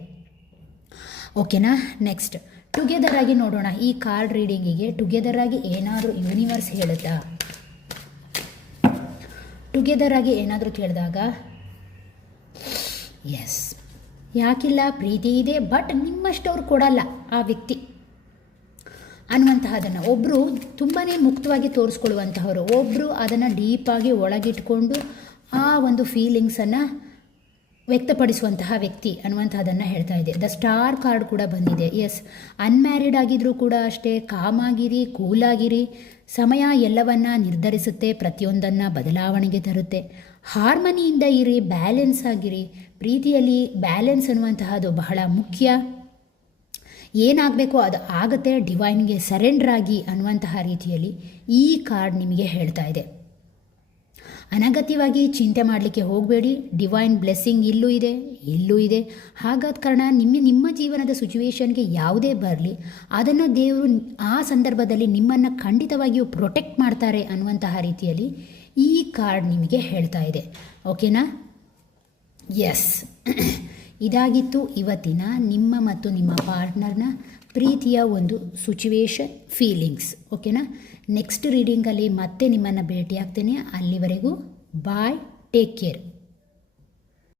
ಓಕೆನಾ? ನೆಕ್ಸ್ಟ್ ಟುಗೆದರ್ ಆಗಿ ನೋಡೋಣ. ಈ ಕಾರ್ಡ್ ರೀಡಿಂಗಿಗೆ ಟುಗೆದರ್ ಆಗಿ ಏನಾದರೂ ಯೂನಿವರ್ಸ್ ಹೇಳುತ್ತಾ? ಟುಗೆದರ್ ಆಗಿ ಏನಾದರೂ ಕೇಳಿದಾಗ ಎಸ್, ಯಾಕಿಲ್ಲ, ಪ್ರೀತಿ ಇದೆ, ಬಟ್ ನಿಮ್ಮಷ್ಟವ್ರು ಕೊಡಲ್ಲ ಆ ವ್ಯಕ್ತಿ ಅನ್ನುವಂತಹದನ್ನು. ಒಬ್ಬರು ತುಂಬಾ ಮುಕ್ತವಾಗಿ ತೋರಿಸ್ಕೊಳ್ಳುವಂತಹವರು, ಒಬ್ಬರು ಅದನ್ನು ಡೀಪಾಗಿ ಒಳಗಿಟ್ಕೊಂಡು ಆ ಒಂದು ಫೀಲಿಂಗ್ಸನ್ನು ವ್ಯಕ್ತಪಡಿಸುವಂತಹ ವ್ಯಕ್ತಿ ಅನ್ನುವಂಥದ್ದನ್ನು ಹೇಳ್ತಾ ಇದೆ. ದ ಸ್ಟಾರ್ ಕಾರ್ಡ್ ಕೂಡ ಬಂದಿದೆ. ಎಸ್, ಅನ್ಮ್ಯಾರಿಡ್ ಆಗಿದ್ರೂ ಕೂಡ ಅಷ್ಟೇ, ಕಾಮಾಗಿರಿ, ಕೂಲಾಗಿರಿ, ಸಮಯ ಎಲ್ಲವನ್ನ ನಿರ್ಧರಿಸುತ್ತೆ, ಪ್ರತಿಯೊಂದನ್ನು ಬದಲಾವಣೆಗೆ ತರುತ್ತೆ. ಹಾರ್ಮನಿಯಿಂದ ಇರಿ, ಬ್ಯಾಲೆನ್ಸ್ ಆಗಿರಿ. ಪ್ರೀತಿಯಲ್ಲಿ ಬ್ಯಾಲೆನ್ಸ್ ಅನ್ನುವಂತಹದ್ದು ಬಹಳ ಮುಖ್ಯ. ಏನಾಗಬೇಕೋ ಅದು ಆಗುತ್ತೆ, ಡಿವೈನ್ಗೆ ಸರೆಂಡರ್ ಆಗಿ ಅನ್ನುವಂತಹ ರೀತಿಯಲ್ಲಿ ಈ ಕಾರ್ಡ್ ನಿಮಗೆ ಹೇಳ್ತಾ ಇದೆ. ಅನಗತ್ಯವಾಗಿ ಚಿಂತೆ ಮಾಡಲಿಕ್ಕೆ ಹೋಗಬೇಡಿ. ಡಿವೈನ್ ಬ್ಲೆಸ್ಸಿಂಗ್ ಇಲ್ಲೂ ಇದೆ, ಇಲ್ಲೂ ಇದೆ. ಹಾಗಾದ ಕಾರಣ ನಿಮ್ಮ ಜೀವನದ ಸಿಚುವೇಶನ್ಗೆ ಯಾವುದೇ ಬರಲಿ, ಅದನ್ನು ದೇವರು ಆ ಸಂದರ್ಭದಲ್ಲಿ ನಿಮ್ಮನ್ನು ಖಂಡಿತವಾಗಿಯೂ ಪ್ರೊಟೆಕ್ಟ್ ಮಾಡ್ತಾರೆ ಅನ್ನುವಂತಹ ರೀತಿಯಲ್ಲಿ ಈ ಕಾರ್ಡ್ ನಿಮಗೆ ಹೇಳ್ತಾ ಇದೆ. ಓಕೆನಾ? ಎಸ್, ಇದಾಗಿತ್ತು ಇವತ್ತಿನ ನಿಮ್ಮ ಮತ್ತು ನಿಮ್ಮ ಪಾರ್ಟ್ನರ್ನ ಪ್ರೀತಿಯ ಒಂದು ಸಿಚುವೇಶನ್ ಫೀಲಿಂಗ್ಸ್. ಓಕೆನಾ? ನೆಕ್ಸ್ಟ್ ರೀಡಿಂಗಲ್ಲಿ ಮತ್ತೆ ನಿಮ್ಮನ್ನು ಭೇಟಿ ಆಗ್ತೇನೆ. ಅಲ್ಲಿವರೆಗೂ ಬಾಯ್, ಟೇಕ್ ಕೇರ್.